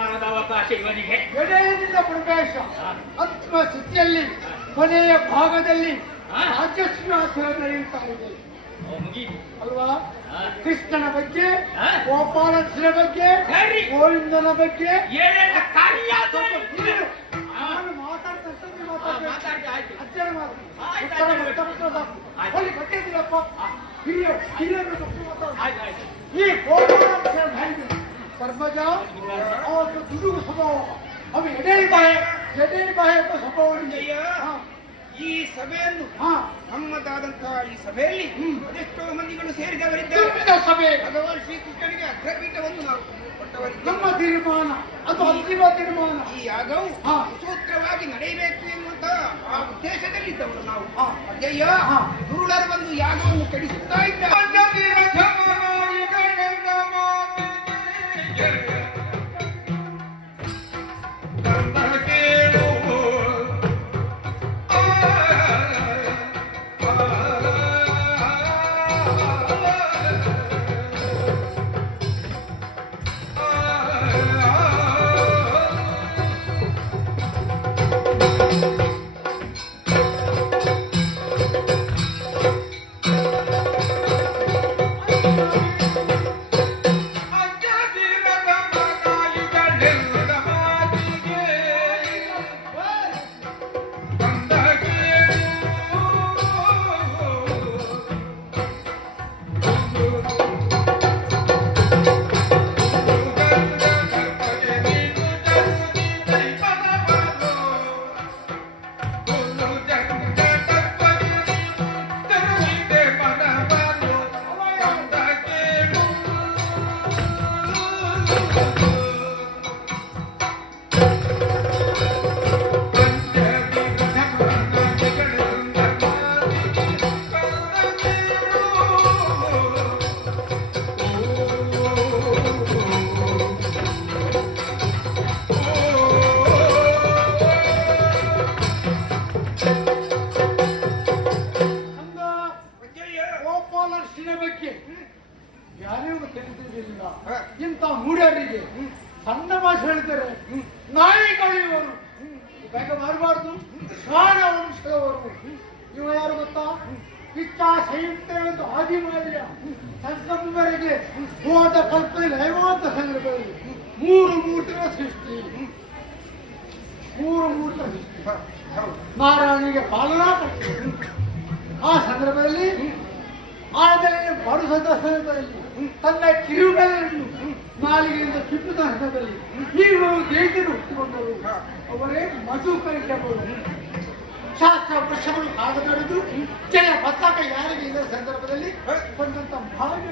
ಪ್ರಯಾಣದ ಅವಕಾಶ ಇವನಿಗೆ. ಎಡೆಯಿಂದ ಪ್ರವೇಶ ಅಂತಿಮ ಸ್ಥಿತಿಯಲ್ಲಿ ಕೊನೆಯ ಭಾಗದಲ್ಲಿ ರಾಜಸ್ವಾಧೀನ ನಡೆಯುತ್ತಾ ಇದೆ ಮುಗೀತು ಅಲ್ವಾ? ಹಾ. ಕೃಷ್ಣನ ಬಗ್ಗೆ, ಹಾ. ಗೋಪಾಲಕೃಷ್ಣನ ಬಗ್ಗೆ, ಸರಿ. ಗೋವಿಂದನ ಬಗ್ಗೆ ಏನೇನ ಕಾರ್ಯಾಚರಣೆ ಇದೆ? ನಾನು ಮಾತಾಡ್ತಂದ್ರೆ ಮಾತಾಡಿ ಆಯ್ತು. ಅಜ್ಜನ ಮಾತು. ಆಯ್ತು, ಉತ್ತರ ಆಯ್ತು. ಗೊತ್ತಾಗ್ತದೆ. ಆಯ್ತು. ಹೋಗಿ ಗೊತ್ತಿದ್ದೀರಪ್ಪ. ಹಿರಿಯರು ತಪ್ಪು ಮಾತಾಡು. ಆಯ್ತು ಆಯ್ತು. ಈ ಗೋಪಾಲಕೃಷ್ಣ ಭಾಯಿ ಕರ್ಮಜ ಅವತ್ತು ದುಡುಗು ಸ್ವಭಾವ, ಅವು ಎಡೆಯ ಬಾಯ ಎಂಬ ಸ್ವಭಾವದಿಂದ ಅಯ್ಯ, ಈ ಸಭೆಯನ್ನು ನಮ್ಮದಾದಂತಹ ಈ ಸಭೆಯಲ್ಲಿ ಅದೆಷ್ಟೋ ಮಂದಿಗಳು ಸೇರಿದವರಿದ್ದಾರೆ. ತುಂಬಿದ ಸಭೆ ಭಗವಾನ್ ಶ್ರೀಕೃಷ್ಣನಿಗೆ ಅಗ್ರಪೀಠವನ್ನು ನಾವು ಕೊಟ್ಟವರಿಗೆ ನಮ್ಮ ತೀರ್ಮಾನ, ಅದು ಅಂತಿಮ ತೀರ್ಮಾನ. ಈ ಯಾಗವು ಸೂತ್ರವಾಗಿ ನಡೆಯಬೇಕು ಎನ್ನುವಂತಹ ಆ ಉದ್ದೇಶದಲ್ಲಿದ್ದವರು ನಾವು. ಅಯ್ಯಯ್ಯ, ದುರುಳರು ಬಂದು ಯಾಗವನ್ನು ಕೆಡಿಸುತ್ತಾ ಇದ್ದಾರೆ. ಗೋಪಾಲಕೃಷ್ಣನ ಬಗ್ಗೆ ಯಾರಿಗೂ ತಿಳಿದಿರಲಿಲ್ಲ. ಇಂಥ ಮೂಢರಿಗೆ ಸಣ್ಣ ಭಾಷೆ ಹೇಳ್ತಾರೆ, ನಾಯಿಗಳು ಇವರು, ಬೇಗ ಮಾಡಬಾರ್ದು, ಶ್ವಾನ ವಂಶದವರು. ಇವ ಯಾರು ಗೊತ್ತಾ? ಪಿತ್ತ ಸಂಯುಕ್ತ ಎಂದು ಆದಿಮಾಲಿಯ ಸಂಸಂವರೆಗೆ ಹೋದ ಕಲ್ಪದಲ್ಲಿ ಹೇಮಾಂತ ಸಂದರ್ಭದಲ್ಲಿ ಮೂರು ಮೂರ್ತಿಗಳ ಸೃಷ್ಟಿ. ನಾರಾಯಣಿಗೆ ಪಾಲನಾ ಕಟ್ಟಿದೆ. ಆ ಸಂದರ್ಭದಲ್ಲಿ ಆದಲ್ಲಿ ಬಡಿಸದ ಸಂದರ್ಭದಲ್ಲಿ ತನ್ನ ಕಿರುಗಳನ್ನು ನಾಲಿಗೆಯಿಂದ ಕಿತ್ತುದ ಸಂದರ್ಭದಲ್ಲಿ ಈಗಲೂ ದೇಶರು ಹುಟ್ಟಿಕೊಂಡರು. ಅವರೇ ಮಧುಕರಿಕೆಗಳು. ಶಾಸ್ತ್ರ ವೃಕ್ಷಗಳು ಕಾಗದೊಡೆದು ಜಯ ಪತಾಕ ಯಾರಿಗೆ ಇದ್ದ ಸಂದರ್ಭದಲ್ಲಿ ಬಂದಂತ ಭಾಗ್ಯ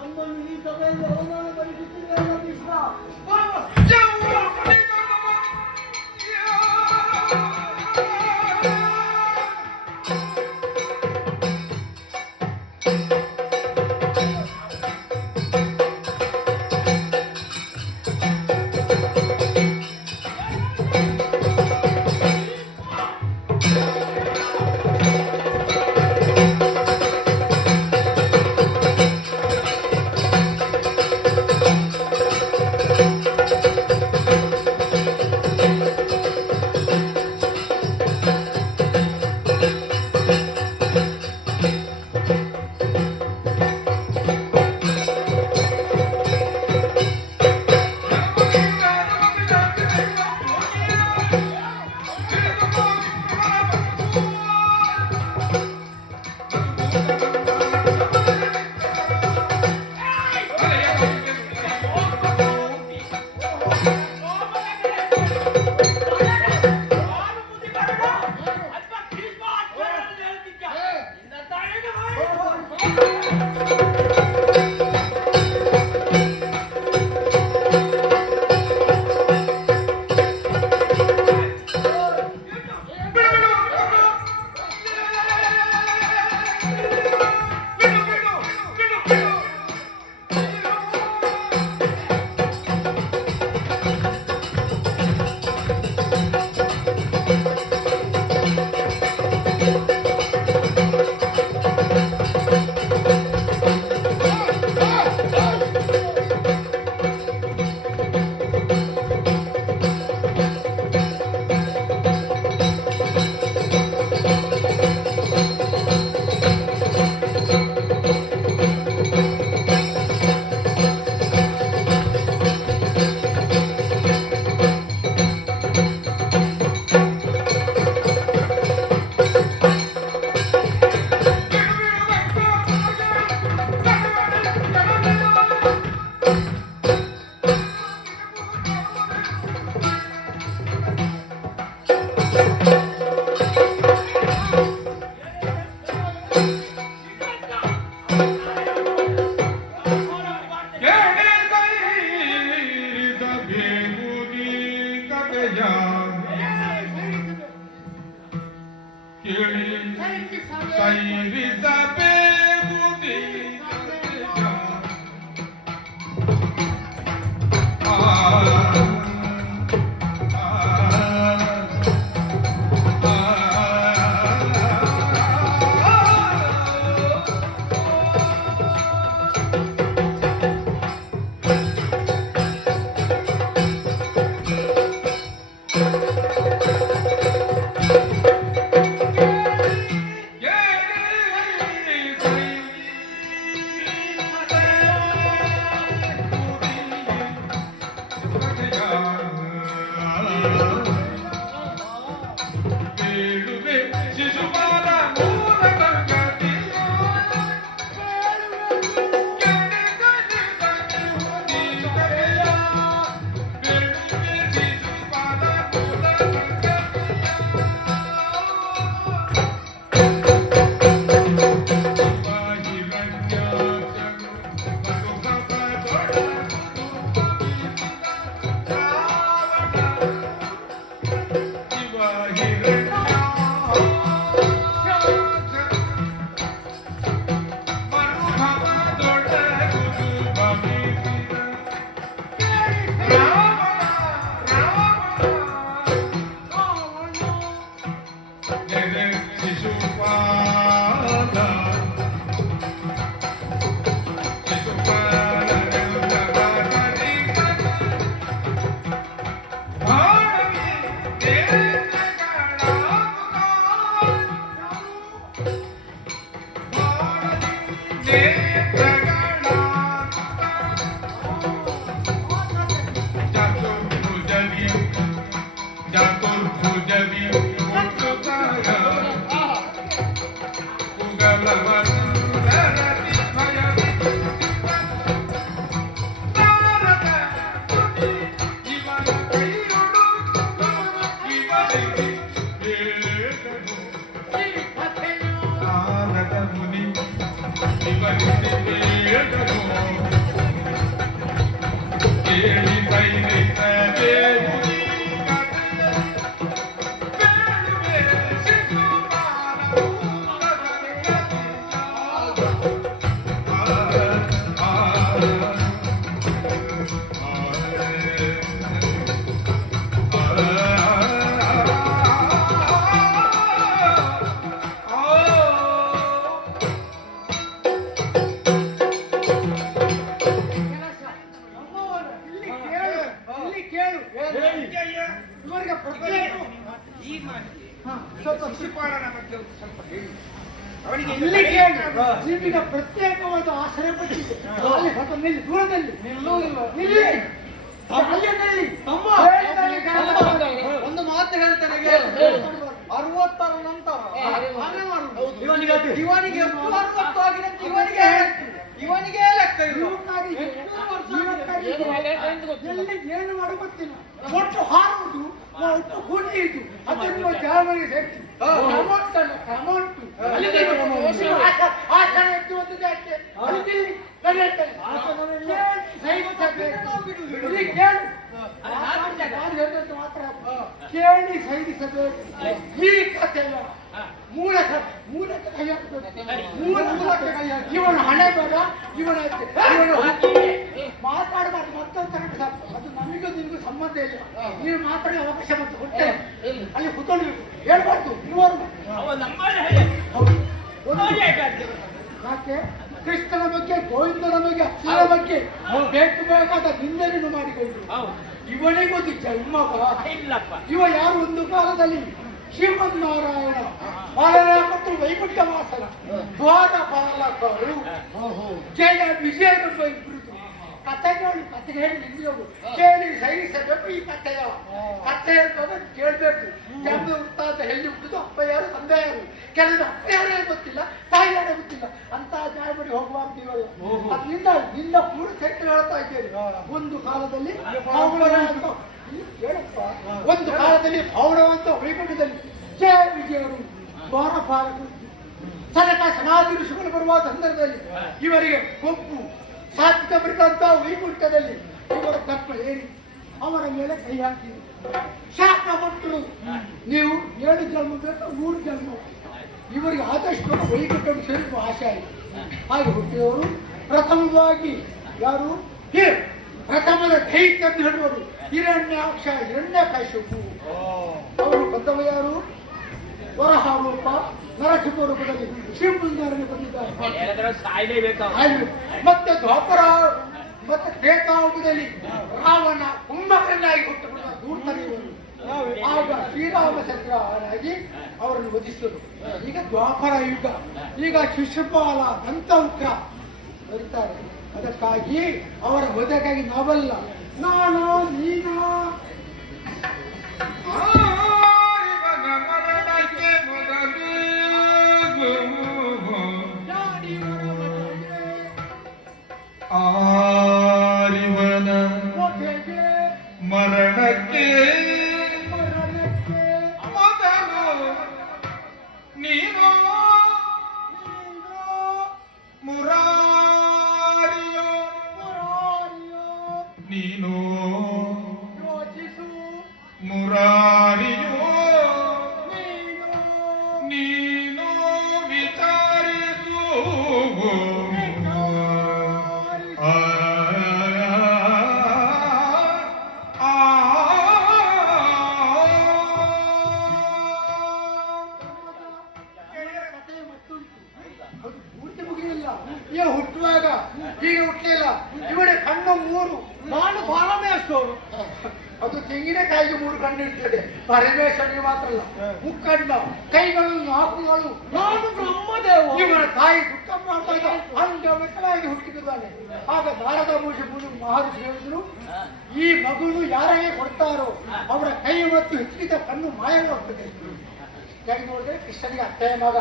ನಮ್ಮನ್ನು ಈ ಸಭೆಯಲ್ಲಿ ಅವಮಾನಪಡಿಸುತ್ತಿದ್ದಾರೆ ಕೃಷ್ಣ. ಪ್ರತ್ಯೇಕ ಈ ಮಾತಿಗೆ ಹಾ, ಸ್ವಲ್ಪ ಶಿಶುಪಾಲನ ಬಗ್ಗೆ ಒಂದು ಸ್ವಲ್ಪ ಹೇಳಿ ಅವನಿಗೆ ಇಲ್ಲಿ ಕೇಳಿ ನಿಮಗ ಪ್ರತ್ಯೇಕವಾದ ಆಶ್ರಯ ಪಟ್ಟಿದೆ ಅಲ್ಲಿ ಸ್ವಲ್ಪ ನಿಲ್ಲಿ ದೂರದಲ್ಲಿ ನಿಲ್ಲಿ ಅಲ್ಲೇ ನಿಲ್ಲಿ ತಮ್ಮ ಒಂದು ಮಾತು ಹೇಳ್ತೇನೆ 60ರ ನಂತರ ಹಾಗೆ ಮಾಡುದು. ಇವನಿಗೆ ಎಷ್ಟು 60 ಆಗಿದೆ ಅಂತ ಇವನಿಗೆ ಲೆಕ್ಕ ಇಲ್ಲ. ಎಲ್ಲಿ ಏನು ಮಾಡು ಗೊತ್ತಿಲ್ಲ. ಒಟ್ಟು ಹಾರುವುದು ಒಟ್ಟು ಕುಣಿಯುವುದು ಅದನ್ನು ಜಾವರಿಗೆ ಸೇರ್ತಿ ಕ್ರಮೋಂಟು ಆಸನ ಎದ್ದು ಒಂದು ಜಾಕೆ ಅಲ್ಲಿಲ್ಲಿ ನಡೆಯುತ್ತದೆ. ಇಲ್ಲಿ ಕೇಳು ನಾನು ಹೇಳಿದ್ದು ಮಾತ್ರ ಕೇಳಿ ಸೈನಿಸಬೇಕು. ಈ ಕಥೆಯ ಮೂಲಕ್ಕೆ ಕೈ ಹಾಕಬೇಕು. ಇವನ ಹಣೆ ಬೇಡ ಇವನ ಮಾತಾಡಬಾರ್ದು ಮತ್ತೊಂದು ತನಕ ಸಾಕು. ಅದು ನಮಗೂ ನಿಮಗೂ ಸಂಬಂಧ ಇಲ್ಲ. ನೀವು ಮಾತಾಡಿ ಅವಕಾಶ ಮತ್ತು ಕೊಟ್ಟೆ ಅಲ್ಲಿ ಕುತ್ಕೊಳ್ಬೇಕು ಹೇಳ್ಬಾರ್ದು ಇವರು. ಯಾಕೆ ಕೃಷ್ಣನ ಬಗ್ಗೆ ಗೋವಿಂದನ ಬಗ್ಗೆ ಅಕ್ಷರ ಬಗ್ಗೆ ಬೇಕು ಬೇಕಾದ ನಿಂದನೆಯನ್ನು ಮಾಡಿಕೊಂಡು ಇವನಿಗೊಂದು ಜನ್ಮವ ಇಲ್ಲಪ್ಪ. ಇವ ಯಾರು ಒಂದು ಕಾಲದಲ್ಲಿ ಶ್ರೀಮನ್ನಾರಾಯಣ ಪಾಲನ ಮತ್ತು ವೈಕುಂಠ ವಾಸನ ದ್ವಾರ ಪಾಲಕರು ಜಯ ವಿಜಯನೆಂಬ ಇಬ್ಬರು ಕಥೆಗಳು ಕಥೆ ಹೇಳಿ ನಿಂದಿರೋದು ಕೇಳಿ ಸಹಿಸಬೇಕು. ಈ ಕಥೆ ಹೇಳ್ತಾರೆ ಕೇಳಬೇಕು. ಜನ್ಮ ವೃತ್ತಾಂತ ಎಲ್ಲಿ ಹುಟ್ಟುದು ಅಪ್ಪ ಯಾರು ತಂದೆ ಯಾರು ಕೆಲವರು ಅಪ್ಪ ಯಾರೇ ಗೊತ್ತಿಲ್ಲ ತಾಯಿ ಯಾರೇ ಗೊತ್ತಿಲ್ಲ ಅಂತ ಜಾಯಬಡಿ ಹೋಗುವಂತ ಇವರು ಅದರಿಂದ ನಿನ್ನ ಪೂರ್ಣ ಸೆಟ್ಟು ಹೇಳ್ತಾ ಇದ್ದೇನೆ. ಒಂದು ಕಾಲದಲ್ಲಿ ಹೇಳಪ್ಪ ಒಂದು ಕಾಲದಲ್ಲಿ ಪೌರವಂತ ವೈಕುಂಠದಲ್ಲಿ ಜಯ ವಿಜಯರು ದ್ವಾರಪಾಲಕರು ಸನಕ ಸನಾದಿ ಋಷಿಗಳು ಬರುವ ಸಂದರ್ಭದಲ್ಲಿ ಇವರಿಗೆ ಕೊಬ್ಬು ಸಾತ್ವಿಕ ಮೃಗಂತ ವೈಕುಂಠದಲ್ಲಿ ಇವರ ದಪ್ಪ ಏರಿ ಅವರ ಮೇಲೆ ಕೈ ಹಾಕಿ ಶಾಪ ಕೊಟ್ಟರು. ನೀವು 7 ಜನ್ಮ ಬೇಕು 3 ಜನ್ಮ ಇವರಿಗೆ ಆದಷ್ಟು ವೈಕುಂಠ ಸೇರಿಸುವ ಆಸೆ ಆಯಿತು. ಹಾಗೆ ಹುಟ್ಟಿದವರು ಪ್ರಥಮವಾಗಿ ಯಾರು ಪ್ರಥಮದ ದೈತ್ಯ ಹೇಳುವರು ಹಿರಣ್ಯಾಕ್ಷ ಹಿರಣ್ಯಕಶಿಪು. ಅವರು ಬಂದವ ಯಾರು ವರಹ ರೂಪ ನರಸಿಂಹ ರೂಪದಲ್ಲಿ ಶಿವಮುಂದರನ್ನು ಬಂದಿದ್ದಾರೆ. ಮತ್ತೆ ದ್ವಾಪರ ಮತ್ತೆ ತ್ರೇತಾಯುಗದಲ್ಲಿ ರಾವಣ ಕುಂಭಕರ್ಣನಾಗಿ ಹುಟ್ಟುಬಿಡುವ ದೂರ್ತನಿವರು. ಆಗ ಶ್ರೀರಾಮಚಂದ್ರನಾಗಿ ಅವರನ್ನು ವಧಿಸಿದರು. ಈಗ ದ್ವಾಪರ ಯುಗ. ಈಗ ಶಿಶುಪಾಲ ದಂತವಕ್ರ ಬರುತ್ತಾರೆ. ಅದಕ್ಕಾಗಿ ಅವರ ವಧೆಗಾಗಿ ನಾವಲ್ಲ ನಾನು ನೀನು ಆರಿವನ ಮರಣಕ್ಕೆ ಮೊದಲು ನೀನು ಮುರಾರಿಯೋ ನೀನು ಮುರಾರಿಯೋ ನೀನು ವಿಚಾರಿಸು. ಹುಟ್ಟುವಾಗ ಈಗ ಹುಟ್ಟಲಿಲ್ಲ. ಇವಡೆ ಕಣ್ಣು 3 ನಾನು ಪರಮೇಶ್ವರು. ಅದು ತೆಂಗಿನಕಾಯಿಗೆ 3 ಕಣ್ಣು ಇರ್ತದೆ. ಪರಮೇಶ್ವರಿಗೆ ಮಾತ್ರ ಅಲ್ಲ ಮುಕ್ಕಣ್ಣ ಕೈಗಳು 4 ನಾನು ಬ್ರಹ್ಮದೇವ. ಇವರ ತಾಯಿ ದುಃಖ ಮಾಡ್ದಾಗ ಅಂಗ ವಿಕಲಾಗಿ ಹುಟ್ಟಿದ್ದಾನೆ. ಆಗ ನಾರದ ಮಹರ್ಷಿ ಹೇಳಿದ್ರು ಈ ಮಗುನು ಯಾರಿಗೆ ಕೊಡ್ತಾರೋ ಅವರ ಕೈ ಮತ್ತು ಹೆಚ್ಚಿದ ಕಣ್ಣು ಮಾಯವಾಗ್ತದೆ. ಹೇಗೆ ನೋಡಿದ್ರೆ ಕೃಷ್ಣನಿಗೆ ಅತ್ತೆಯ ಮಗ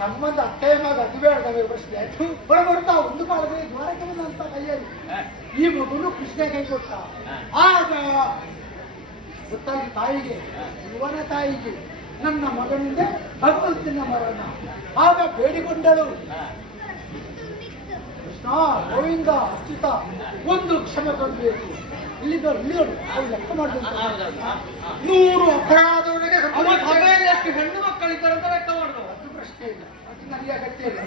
ಸಂಬಂಧ ಅತ್ತೆಯ ಮಗ ಅದು ಬೇಡದವೇ ಪ್ರಶ್ನೆ ಬರಬರ್ತಾ ಒಂದು ಕಾಲದಲ್ಲಿ ದ್ವಾರಕ್ಕೆ ಬಂದಂತ ಕೈಯಲ್ಲಿ ಈ ಮಗುನು ಕೃಷ್ಣ ಕೈ ಕೊಟ್ಟ. ಆಗ ಗೊತ್ತಾಗಿ ತಾಯಿಗೆ ಇವನ ತಾಯಿಗೆ ನನ್ನ ಮಗನಿಂದ ಭಗವಂತನ ಮರಣ. ಆಗ ಬೇಡಿಕೊಂಡಳು ಕೃಷ್ಣ ಗೋವಿಂದ ಅಚ್ಯುತ ಒಂದು ಕ್ಷಮೆ ಕೊಡಬೇಕು. ಇಲ್ಲಿದ್ದವರು ಅವ್ರು ಲೆಕ್ಕ ಮಾಡಬೇಕು. 100 ಅಪರಾಧದೊಳಗೆ ಎಷ್ಟು ಹೆಣ್ಣು ಮಕ್ಕಳಿದ್ದಾರೆ ಅಂತ ಲೆಕ್ಕ ಮಾಡಿದವು. ಅದು ಪ್ರಶ್ನೆ ಇಲ್ಲ, ಅದು ನನಗೆ ಅಗತ್ಯ ಇಲ್ಲ.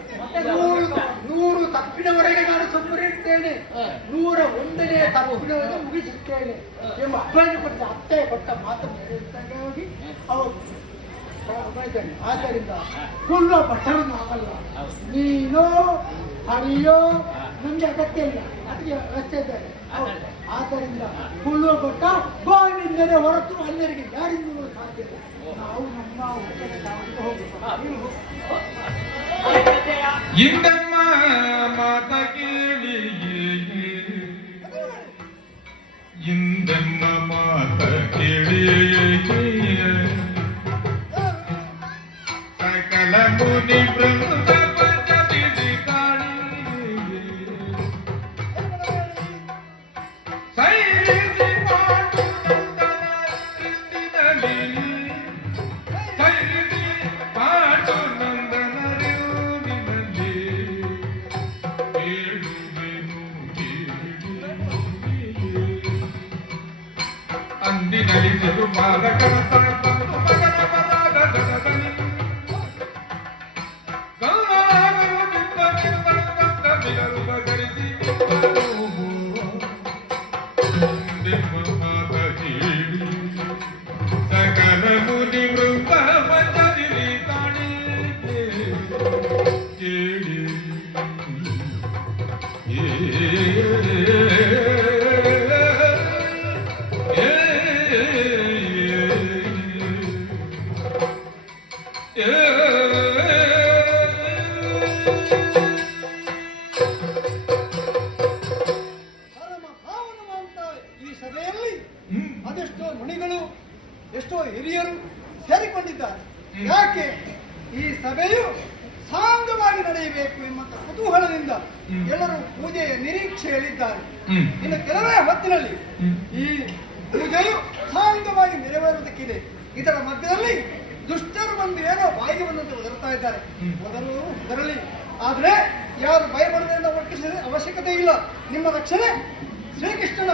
100 ತಪ್ಪಿನವರೆಗೆ ನಾನು ಸುಮ್ಮನಿರ್ತೇನೆ, 101ನೇ ತಪ್ಪಿನವರೆಗೆ ಮುಗಿಸುತ್ತೇನೆ ಎಂಬ ಅಪ್ಪಣೆ ಕೊಟ್ಟ ಅತ್ತೆ ಕೊಟ್ಟ ಮಾತನ್ನು ಹೋಗಿ ಅವರು ಆದ್ದರಿಂದ ಕೊಲ್ಲುವ ಭಟ್ಟರನ್ನು ಆಗಲ್ಲ. ನೀನು ಹರಿಯೋ ನಮ್ಗೆ ಅಗತ್ಯ ಇಲ್ಲ, ಅದಕ್ಕೆ ರಸ್ತೆ ಇದ್ದಾರೆ. ಆದ್ದರಿಂದ ಹುಲ್ಲು ಕೊಟ್ಟ ಗೋವಿನಿಂದಲೇ ಹೊರತು ಅಲ್ಲಿಗೆ ಯಾರಿಂದಲೂ ಸಾಧ್ಯ ಇಲ್ಲ. ನಾವು ನಮ್ಮ ಹೊಟ್ಟೆಗೆ ನಾವು ಹೋಗ್ಬೇಕು. ಇಂದಮ್ಮ ಮಾತ ಕೇಳಿ ಇಂದಮ್ಮ ಮಾತ ಕೇಳಿ ಸಕಲ ಮುನಿ ಬೃಂದ ಪಂಚವಿಧಿ ಕಾಣಿ ಸೈರಿಸಿ ಮಾಡು ನಂದನ ರಿಂದಿನಲ್ಲಿ ಸೈರಿಸಿ ಮಾಡು ನಂದನ ರಿಂದಿನಲ್ಲಿ ಕೇಳುವೆನು ಅಂದಿನಲ್ಲಿ ತಿರುಮಾಲಕನ ತಂದು ಮಗನ ಪದಾದ ಸದದಲ್ಲಿ ಸಕಲ ಮುನಿ ವೃಂದ ವಂದದಿರಿ ಕಾಣಿ ಕೇಳಿ ಈ ಸಭೆಯಲ್ಲಿ ಅದೆಷ್ಟೋ ಮುನಿಗಳು ಎಷ್ಟೋ ಹಿರಿಯರು ಸೇರಿಕೊಂಡಿದ್ದಾರೆ. ಯಾಕೆ ಈ ಸಭೆಯು ಸಾಂಗವಾಗಿ ನಡೆಯಬೇಕು ಎಂಬಂತ ಕುತೂಹಲದಿಂದ ಎಲ್ಲರೂ ಪೂಜೆಯ ನಿರೀಕ್ಷೆಯಲ್ಲಿದ್ದಾರೆ. ಇನ್ನು ಕೆಲವೇ ಹೊತ್ತಿನಲ್ಲಿ ಈ ಪೂಜೆಯು ಸಾಂಗವಾಗಿ ನೆರವೇರುವುದಕ್ಕಿದೆ. ಇದರ ಮಧ್ಯದಲ್ಲಿ ದುಷ್ಟರು ಬಂದು ಏನೋ ಬಾಯಿಗೆ ಬಂದಂತೆ ಒದರ್ತಾ ಇದ್ದಾರೆ. ಅದರಲಿ ಆದ್ರೆ ಯಾರು ಭಯಪಡೋದ್ರಿಂದ ಒಟ್ಟಿಸಿದ ಅವಶ್ಯಕತೆ ಇಲ್ಲ. ನಿಮ್ಮ ರಕ್ಷಣೆ ಶ್ರೀಕೃಷ್ಣನ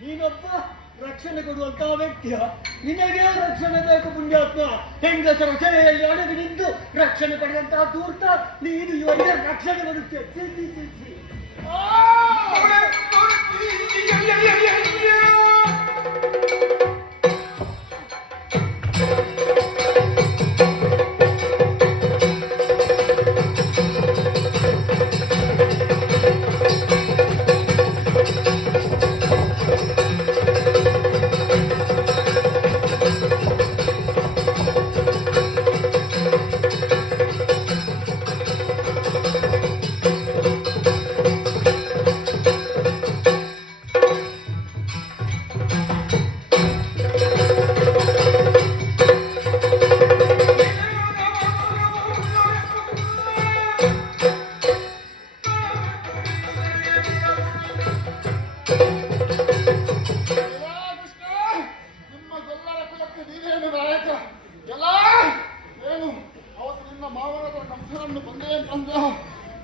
ನೀನೊಬ್ಬ ರಕ್ಷಣೆ ಕೊಡುವಂತಹ ವ್ಯಕ್ತಿಯ, ನಿನಗೆ ರಕ್ಷಣೆ ಬೇಕು ಪುಣ್ಯಾತ್ಮ. ಹೆಂಗಸರ ಸೆರೆಯಲ್ಲಿ ಅಡಗಿ ನಿಂತು ರಕ್ಷಣೆ ಪಡೆದಂತಹ ದೂರ್ತ ನೀನು ಇವರಿಗೆ ರಕ್ಷಣೆ ಕೊಡುತ್ತೆ.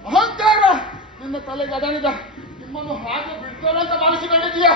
ಅಹಂಕಾರ ನಿನ್ನ ತಲೆಗೆ ಅದನಿದ. ನಿಮ್ಮನ್ನು ಹಾಗೆ ಬಿಡ್ತೇನೆ ಅಂತ ಭಾವಿಸಿಕೊಂಡಿದ್ದೀಯಾ?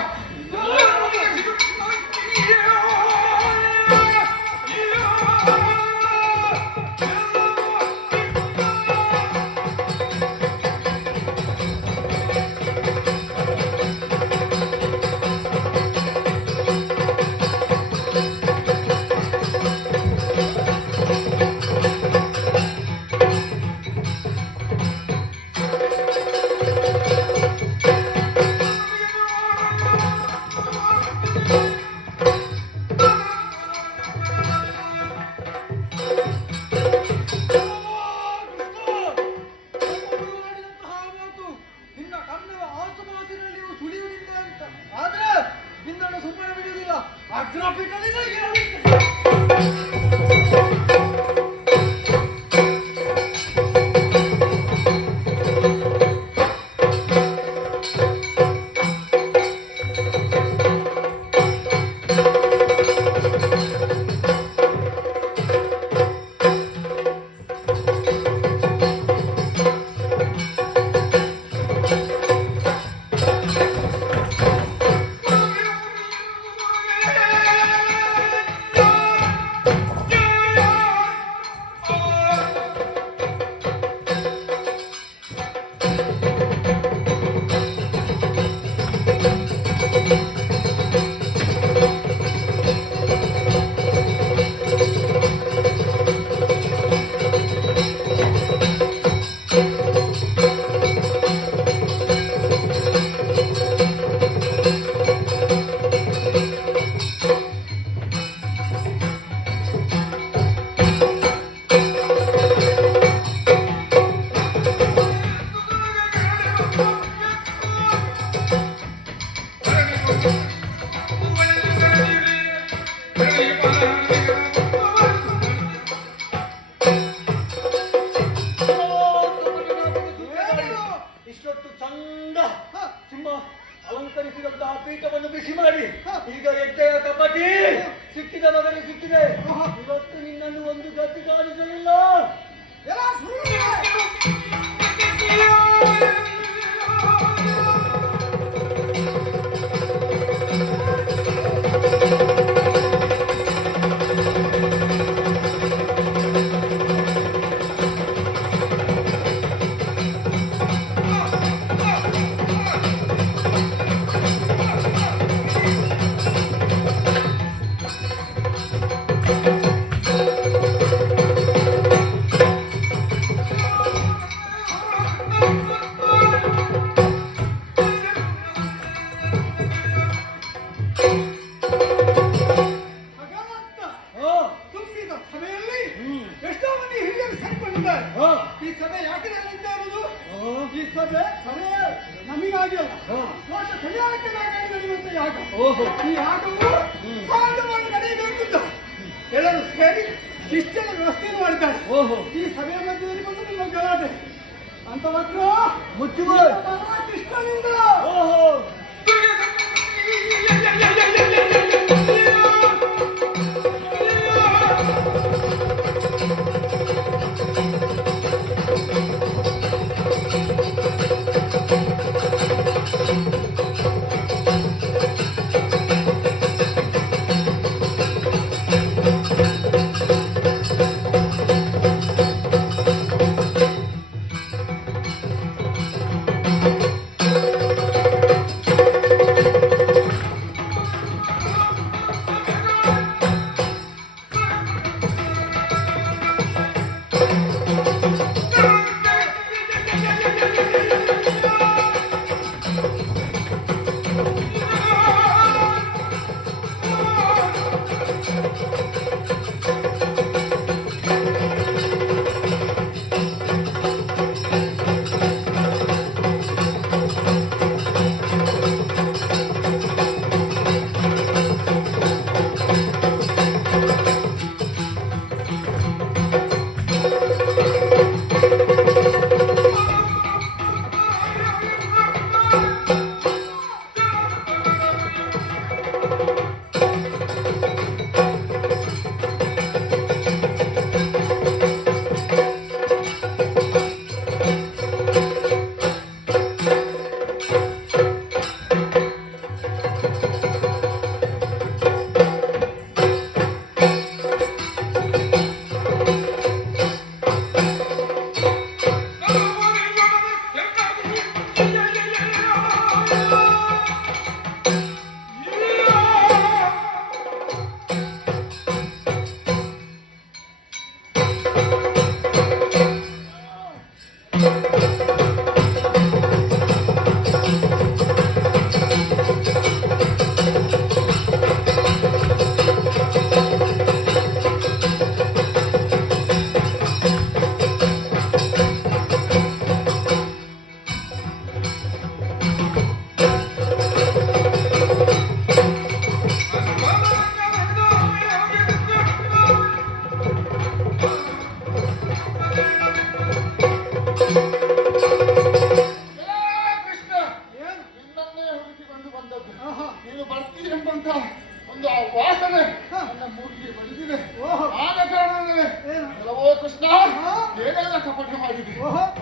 ಕೃಷಿ ಮಾಡಿ ಈಗ ಎದ್ದೆಯ ಕಬಡ್ಡಿ ಸಿಕ್ಕಿದ ಮಗನಿಗೆ ಸಿಕ್ಕಿದೆ. ಇವತ್ತು ನಿನ್ನನ್ನು ಒಂದು ಗತಿ ಕಾಣಿಸಲಿಲ್ಲ. ಎಲ್ಲ ಸುಳ್ಳು. ಭಗವಂತ ತುಂಬಿದ ಸಭೆಯಲ್ಲಿ ಎಷ್ಟೋ ಮಂದಿ ಹಿರಿಯರು ಸೇರಿಕೊಂಡಿದ್ದಾರೆ. ಈ ಸಭೆ ಯಾಕೆ ನಡೆಯುತ್ತಾ ಇರುವುದು? ಈ ಸಭೆ ನಮಗಾಗಿ ಅಲ್ಲ, ದೋಷ ಕಲ್ಯಾಣಕ್ಕೆ ನಡೆಯುವಂತ ಯಾಗ. ಈ ಯಾಗವು ಸಾಂಗವಾಗಿ ನಡೆಯಬೇಕು ಅಂತ ಎಲ್ಲರೂ ಸೇರಿ ಇಷ್ಟೆಲ್ಲ ವ್ಯವಸ್ಥೆಯನ್ನು ಮಾಡಿದ್ದಾರೆ. ಈ ಸಭೆಯ ಮಧ್ಯದಲ್ಲಿ ಬಂದು ನಿಮ್ಮ ಗಲಾಟೆ ಅಂತವತ್ತು ಮುಚ್ಚುವ ಕೃಷ್ಣನಿಂದ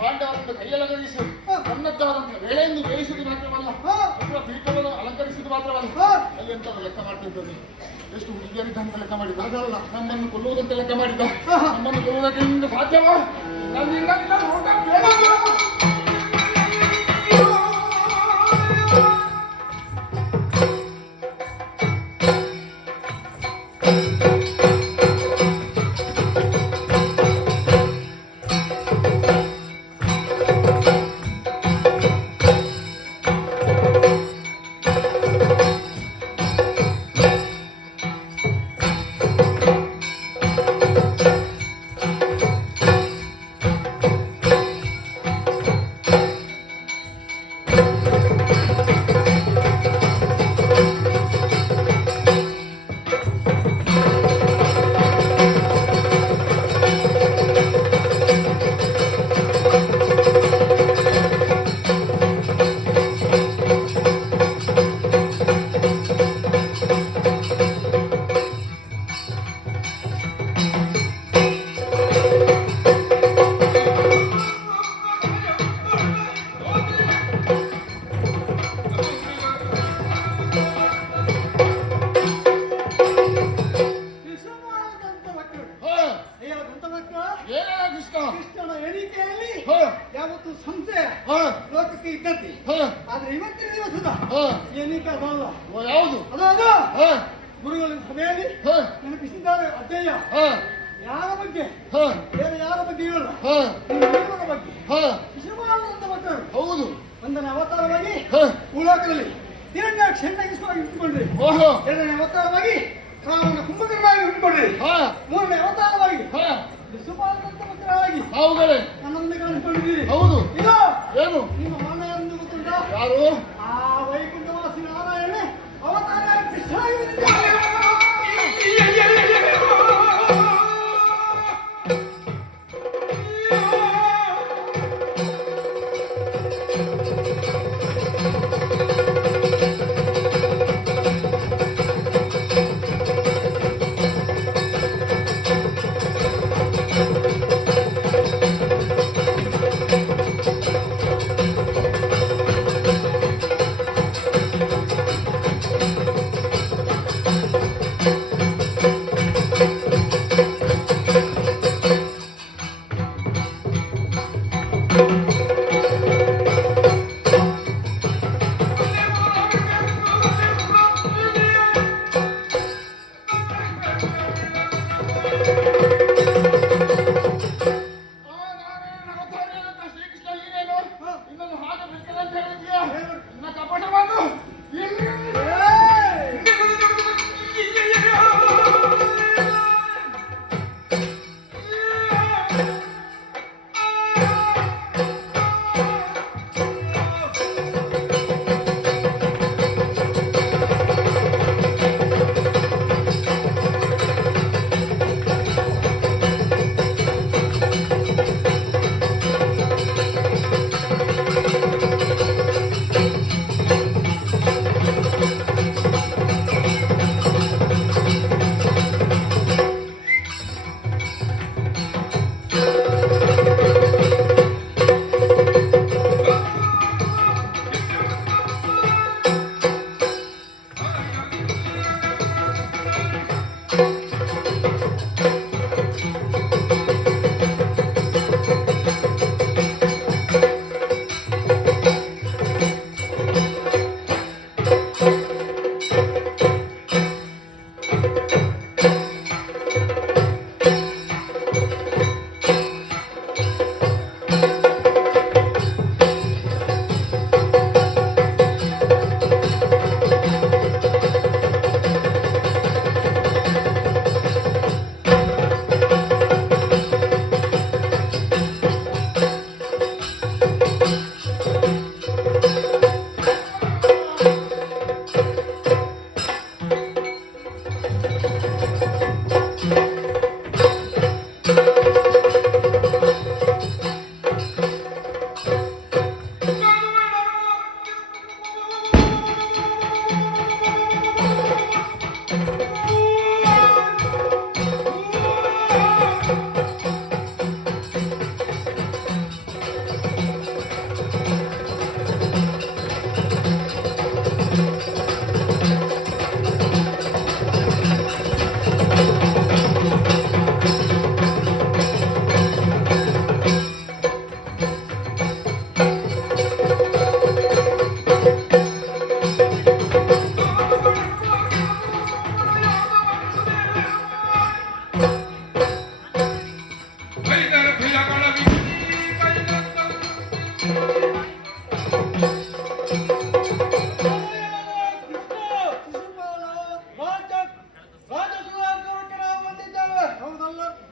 ಪಾಂಡವರನ್ನು ಕೈಯಲಗರಿಸಿ ತನ್ನದ್ದಾದಂಥ ವೇಳೆಯನ್ನು ಬೇಯಿಸುವುದು ಮಾತ್ರವಲ್ಲ, ಅವರ ಪೀಠವನ್ನು ಅಲಂಕರಿಸುವುದು ಮಾತ್ರವಲ್ಲ, ಅಲ್ಲಿ ಎಂತ ಲೆಕ್ಕ ಮಾಡ್ತಿದ್ದದ್ದು. ಎಷ್ಟು ಹುಡುಗಿಯರಿದ್ದಂತ ಲೆಕ್ಕ ಮಾಡಿದ್ದ, ಅದಲ್ಲ ನಮ್ಮನ್ನು ಕೊಲ್ಲುವುದಂತ ಲೆಕ್ಕ ಮಾಡಿದ್ದ. ನಮ್ಮನ್ನು ಕೊಲ್ಲುವುದಕ್ಕೆ ನಿಮಗೆ ಸಾಧ್ಯವಾ? ನನ್ನಿಂದ ಊಟ ಬೇಡ. ಯಾವತ್ತು ಸಂಶಯ ಹಾ ಲೋಕಕ್ಕೆ ಇದ್ದದ್ದೇ. ಹಾ ಆದ್ರೆ ಇವತ್ತಿನ ದಿವಸದ ಹಾ ಏನೀಗ ಅದಲ್ಲ. ಯಾವುದು ಅದು ಹಾ ಗುರುಗಳ ಸಭೆಯಲ್ಲಿ ಹಾ ನೆನಪಿಸಿದ್ದಾರೆ ಅಧ್ಯಯ. ಹಾ ಯಾರ ಬಗ್ಗೆ ಹಾ ಬೇರೆ ಯಾರ ಬಗ್ಗೆ ಹೇಳಲ್ಲ, ಹಾ ದೇವರ ಬಗ್ಗೆ. ಹಾ ಶಿಶುಪಾಲನಂತ ಮಕ್ಕಳು ಹೌದು ಒಂದನೇ ಅವತಾರವಾಗಿ ಹಾ ಭೂಲೋಕದಲ್ಲಿ ಹಿರಣ್ಯಾಕ್ಷನಾಗಿ ಇಟ್ಟುಕೊಂಡ್ರಿ. ಓಹೋ ಎರಡನೇ ಅವತಾರವಾಗಿ ರಾಮನ ಕುಂಭಕರ್ಣಾಗಿ ಇಟ್ಟುಕೊಂಡ್ರಿ. ಹಾ ಮೂರನೇ ಅವತಾರವಾಗಿ ಹಾ ಶಿಶುಪಾಲನಂತ ಮಕ್ಕಳಾಗಿ ಹೌಗಳೇ ನನ್ನ ಮುಂದೆ ಕಾಣಿಸಿಕೊಂಡಿದ್ದೀರಿ. ಹೌದು ಇದು ಏನು ನಿಮ್ಮ ಮನ ಎಂದು ಗೊತ್ತುಂಟಾ? ಯಾರು ಆ ವೈಕುಂಠವಾಸಿ ನಾರಾಯಣ ಅವತಾರ ಕೃಷ್ಣನಾಗಿ ಬಂದಿದ್ದಾನೆ. ಶ್ರೀಕೃಷ್ಣ ನೀನೇನು ಇನ್ನೊಂದು ಹಾಗೆ ಬಿಡ್ತೇನೆ ಅಂತ ಹೇಳಿದ್ಯಾ? ಇನ್ನ ಕಪಟವನ್ನು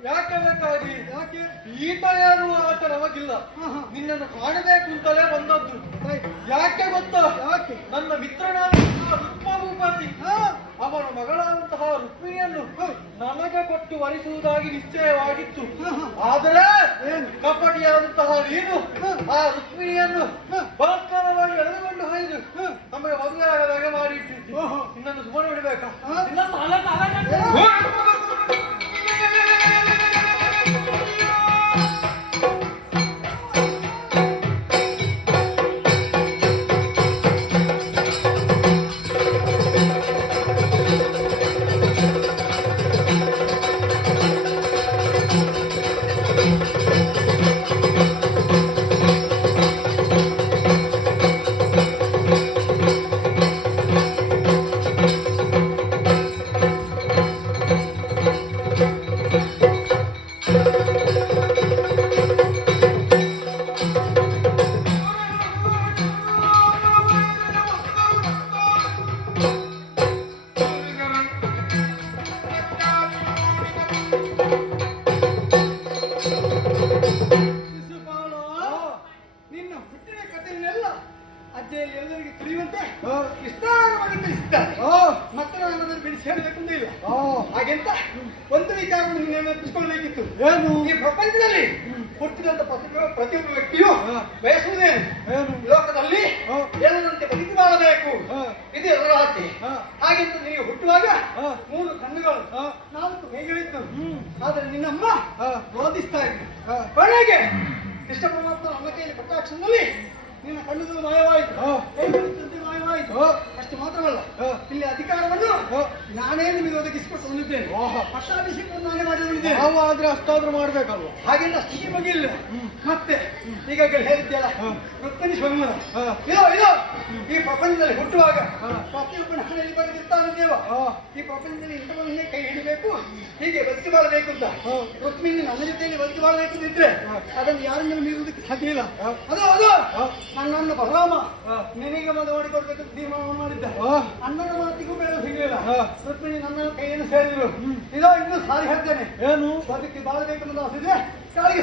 ಯಾಕೆ ಬೇಕಾಗಿ ಈತ ಯಾರು ಆತ ನಮಗಿಲ್ಲ. ನಿನ್ನನ್ನು ಕಾಣಬೇಕು ಅಂತಲೇ ಬಂದದ್ದು. ಯಾಕೆ ಗೊತ್ತಾ? ಯಾಕೆ ನನ್ನ ಮಿತ್ರನಾದ ರುಕ್ಮಭೂಪತಿ ಅವನ ಮಗಳಾದಂತಹ ರುಕ್ಮಿಣಿಯನ್ನು ನನಗೆ ಕೊಟ್ಟು ವರಿಸುವುದಾಗಿ ನಿಶ್ಚಯವಾಗಿತ್ತು. ಆದರೆ ಕಪಟಿಯಾದಂತಹ ನೀನು ಆ ರುಕ್ಮಿಣಿಯನ್ನು ಬಲಾತ್ಕಾರವಾಗಿ ಎಳೆದುಕೊಂಡು ಹೋಯ್ದು ನಮಗೆ ಮದುವೆ ಆಗದಾಗೆ ಮಾಡಿ ಇಟ್ಟಿದ್ದಿ. ನಿನ್ನನ್ನು ಸುಮ್ಮನೆ ಬಿಡಬೇಕಾ? ನನ್ನ ಹುಟ್ಟಿನ ಕಥೆಯನ್ನೆಲ್ಲ ಅಜ್ಜೆಯಲ್ಲಿ ಎಲ್ಲರಿಗೆ ತಿಳಿಯುವಂತೆ ವಿಸ್ತಾರವಾಗಿ ತಿಳಿಸಿದ್ದಾರೆ. ಮತ್ತೆ ನಾನು ಅದನ್ನು ಬಿಡಿಸಿ ಹೇಳಬೇಕು ಅಂತ ಇಲ್ಲ. ಹಾಗೆಂತ ಒಂದು ವಿಚಾರವನ್ನು ನೀವು ನೆನಪಿಸಿಕೊಳ್ಳಬೇಕಿತ್ತು. ಏನು? ಈ ಪ್ರಪಂಚದಲ್ಲಿ ಹುಟ್ಟಿದಂತ ಪ್ರತಿಯೊಬ್ಬ ವ್ಯಕ್ತಿಯು ಬಯಸುವುದೇನು? ಲೋಕದಲ್ಲಿ ಎಲ್ಲರಂತೆ ಬದುಕಿ ಬಾಳಬೇಕು, ಇದು ಎಲ್ಲರ ಆಸೆ. ಹಾಗೆಂತ ನೀವು ಹುಟ್ಟುವಾಗ 3 ಕಣ್ಣುಗಳು 4 ಕೈಗಳಿತ್ತು. ಆದರೆ ನಿನ್ನಮ್ಮ ರೋಧಿಸ್ತಾ ಇದ್ದರು. ಕೊನೆಗೆ ಕೃಷ್ಣ ಪರಮಾತ್ಮ ನನ್ನ ಕೈಯಲ್ಲಿ ಪಟ್ಟಾಕ್ಷರದಲ್ಲಿ ನಿನ್ನ ಕಣ್ಣುಗಳು ಮಾಯವಾಯಿತು, ಕೈಗಳಿದ್ದಂತೆ ಮಾಯವಾಯಿತು. ಅಷ್ಟು ಮಾತ್ರವಲ್ಲ, ಇಲ್ಲಿ ಅಧಿಕಾರವನ್ನು ನಾನೇ ನಿಮಗೆ ಒದಗಿಸಿಕೊಟ್ಟು ಬಂದಿದ್ದೇನೆ. ಪಟ್ಟಾಭಿಷೇಕವನ್ನು ನಾನೇ ಮಾಡಿ ಬಂದಿದ್ದೇನೆ. ನಾವು ಆದ್ರೆ ಅಷ್ಟಾದ್ರೂ ಮಾಡ್ಬೇಕಲ್ವ? ಹಾಗೆಲ್ಲ ಸ್ಥಿತಿ ಬಗ್ಗೆ ಇಲ್ಲ. ಮತ್ತೆ ಈಗಾಗಲೇ ಹೇಳಿದ್ಯಲ್ಲ, ರುಕ್ಮಿಣಿ ಸ್ವಯಂವರ ಇದೋ ಈ ಪ್ರಪಂಚದಲ್ಲಿ ಹುಟ್ಟುವಾಗ ಪ್ರತಿಯೊಬ್ಬನ ಹಣೆಯಲ್ಲಿ ಬರೆದಿರ್ತಾನೆ ದೇವ. ಈ ಪ್ರಪಂಚದಲ್ಲಿ ಇಂಥವನ್ನೇ ಕೈ ಹಿಡಿಬೇಕು, ಹೀಗೆ ಬದುಕಿ ಬಾಳಬೇಕು ಅಂತ. ರುಕ್ಮಿಣಿ ನನ್ನ ಜೊತೆಯಲ್ಲಿ ಬದುಕಿ ಬಾಳಬೇಕು ಅಂತಿದ್ರೆ ಅದನ್ನು ಯಾರನ್ನು ಮೀರುವುದಕ್ಕೆ ಸಾಧ್ಯ ಇಲ್ಲ. ಅದು ನನ್ನನ್ನು ಬಲರಾಮ ನಿನಗೆ ಮದುವೆ ಮಾಡಿಕೊಡ್ಬೇಕಂತ ತೀರ್ಮಾನ ಮಾಡಿದ್ದ. ಅಣ್ಣನ ಮಾತಿಗೂ ಬೇರೆ ಸಿಗಲಿಲ್ಲ. ರುಕ್ಮಿಣಿ ನನ್ನ ಕೈಯನ್ನು ಸೇರಿದ್ರು. ಇದೋ ಇನ್ನೂ ಸಾರಿ ಹೇಳ್ತೇನೆ, ಏನು ಬದುಕಿ ಬಾಳಬೇಕು ಅನ್ನೋದು ಆಸೆ ಕಾಳಿಗೆ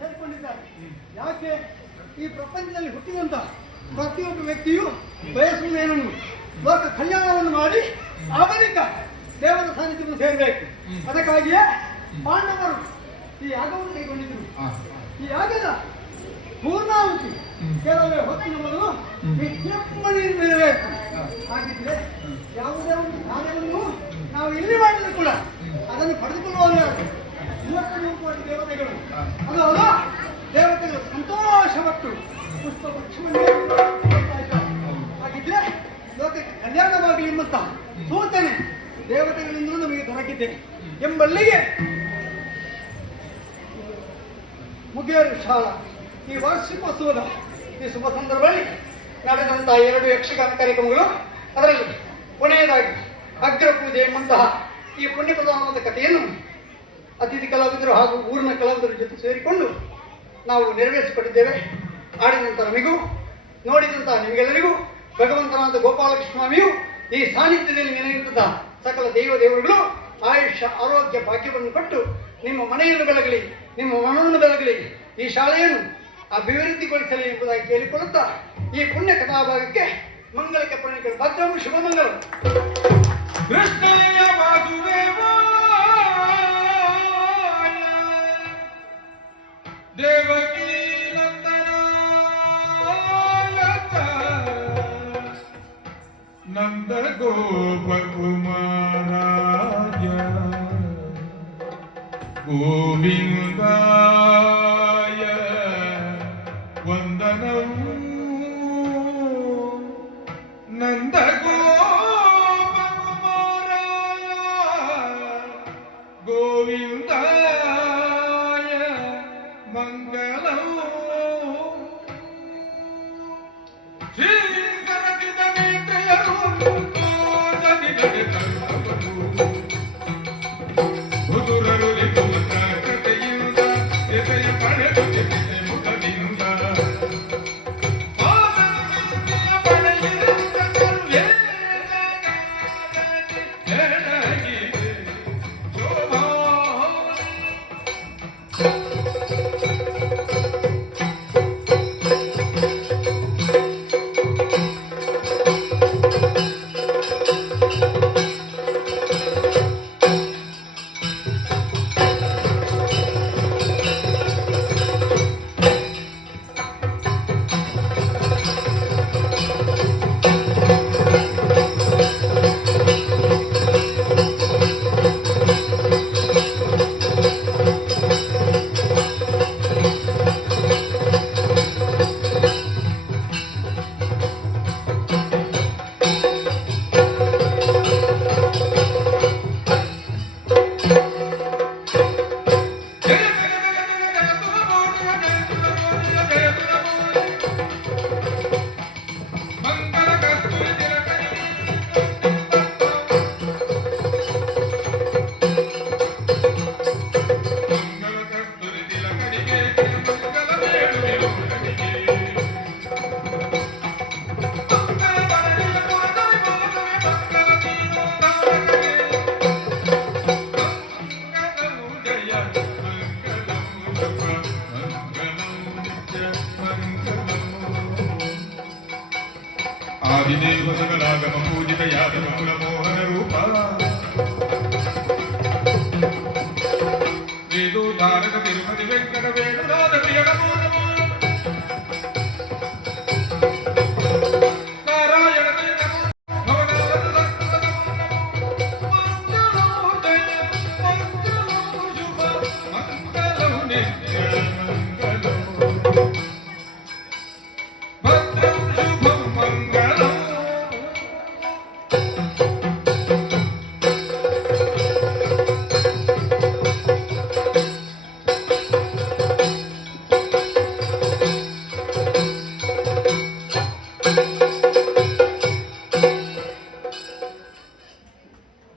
ಸೇರಿಕೊಂಡಿದ್ದಾರೆ. ಯಾಕೆ? ಈ ಪ್ರಪಂಚದಲ್ಲಿ ಹುಟ್ಟಿದಂತ ಪ್ರತಿಯೊಬ್ಬ ವ್ಯಕ್ತಿಯು ಬಯಸುವುದೇನನ್ನು ಲೋಕ ಕಲ್ಯಾಣವನ್ನು ಮಾಡಿ ಆ ಬಳಿಕ ದೇವರ ಸಾನ್ನಿಧ್ಯವನ್ನು ಸೇರಬೇಕು. ಅದಕ್ಕಾಗಿಯೇ ಪಾಂಡವರು ಈ ಯಾಗವನ್ನು ಕೈಗೊಂಡಿದ್ದರು. ಈ ಯಾಗದ ಪೂರ್ಣಾಹುತಿ ಕೆಲವೇ ಹೊತ್ತಿನ ಮೊದಲು ವಿಜೃಂಭಣೆಯಿಂದ ಇರಬೇಕು. ಹಾಗಿದ್ರೆ ಯಾವುದೇ ಒಂದು ಕಾರ್ಯವನ್ನು ನಾವು ಇಲ್ಲಿ ಮಾಡಿದ್ರು ಕೂಡ ಅದನ್ನು ಪಡೆದುಕೊಳ್ಳುವಾಗ ಮೂವತ್ತು ದೇವತೆಗಳು ಅದು ದೇವತೆಗಳು ಸಂತೋಷಪಟ್ಟು ಪುಷ್ಪ ಪಕ್ಷಿಯನ್ನು ಹಾಗಿದ್ರೆ ಲೋಕಕ್ಕೆ ಕಲ್ಯಾಣವಾಗಲಿ ಎಂಬಂತ ಸೂಚನೆ ದೇವತೆಗಳಿಂದಲೂ ನಮಗೆ ದೊರಕಿದೆ ಎಂಬಲ್ಲಿಗೆ ಮುಗಿಯರು ಶಾಲಾ ಈ ವಾರ್ಷಿಕೋತ್ಸವದ ಈ ಶುಭ ಸಂದರ್ಭದಲ್ಲಿ ನಡೆದಂತಹ 2 ಯಕ್ಷಗಾನ ಕಾರ್ಯಕ್ರಮಗಳು, ಅದರಲ್ಲಿ ಕೊನೆಯದಾಗಿ ಅಗ್ರ ಪೂಜೆ ಎಂಬಂತಹ ಈ ಪುಣ್ಯ ಪ್ರಧಾನವಾದ ಕಥೆಯನ್ನು ಅತಿಥಿ ಕಲಾವಿದರು ಹಾಗೂ ಊರಿನ ಕಲಾವಿದರ ಜೊತೆ ಸೇರಿಕೊಂಡು ನಾವು ನೆರವೇರಿಸಿಕೊಂಡಿದ್ದೇವೆ. ಆಡಿದಂಥ ನಮಗೂ ನೋಡಿದಂಥ ನಿಮಗೆಲ್ಲರಿಗೂ ಭಗವಂತನಾದ ಗೋಪಾಲಕೃಷ್ಣ ಸ್ವಾಮಿಯು ಈ ಸಾನ್ನಿಧ್ಯದಲ್ಲಿ ನೆನೆಯುವಂತಹ ಸಕಲ ದೇವರುಗಳು ಆಯುಷ್ಯ ಆರೋಗ್ಯ ಭಾಗ್ಯವನ್ನು ಕೊಟ್ಟು ನಿಮ್ಮ ಮನೆಯನ್ನು ಬೆಳಗಲಿ, ನಿಮ್ಮ ಮನವನ್ನು ಬೆಳಗಲಿ, ಈ ಶಾಲೆಯನ್ನು ಅಭಿವೃದ್ಧಿಗೊಳಿಸಲಿ ಎಂಬುದಾಗಿ ಕೇಳಿಕೊಳ್ಳುತ್ತಾ ಈ ಪುಣ್ಯ ಕಥಾಭಾಗಕ್ಕೆ ಮಂಗಳಕ್ಕೆ ಪ್ರಣಯಿಗಳು ಭದ್ರವು ಶುಭ ಮಂಗಳ. ಕೃಷ್ಣಯ್ಯ ವಾಸುದೇವಾಯ ದೇವಕೀ ನಂದ ಗೋಪ ಕುಮಾರಾಯ ಗೋವಿಂದಾಯ ವಂದನಂ ನಂದ ಗೋಪ ಕುಮಾರಾಯ ಗೋವಿಂದಾಯ ಮಂಗಲಂ ಆದಿದೇವ ಸಕಲಾಗಮ ಪೂಜಿತ ಯಾದವ ಕುಲ ಮೋಹನ ರೂಪ ವೇದೋ ತಾರಕ ತಿರುಪತಿ ವೆಂಕಟ ವೇಣುನಾಥ ಪ್ರಿಯ ನಮೋ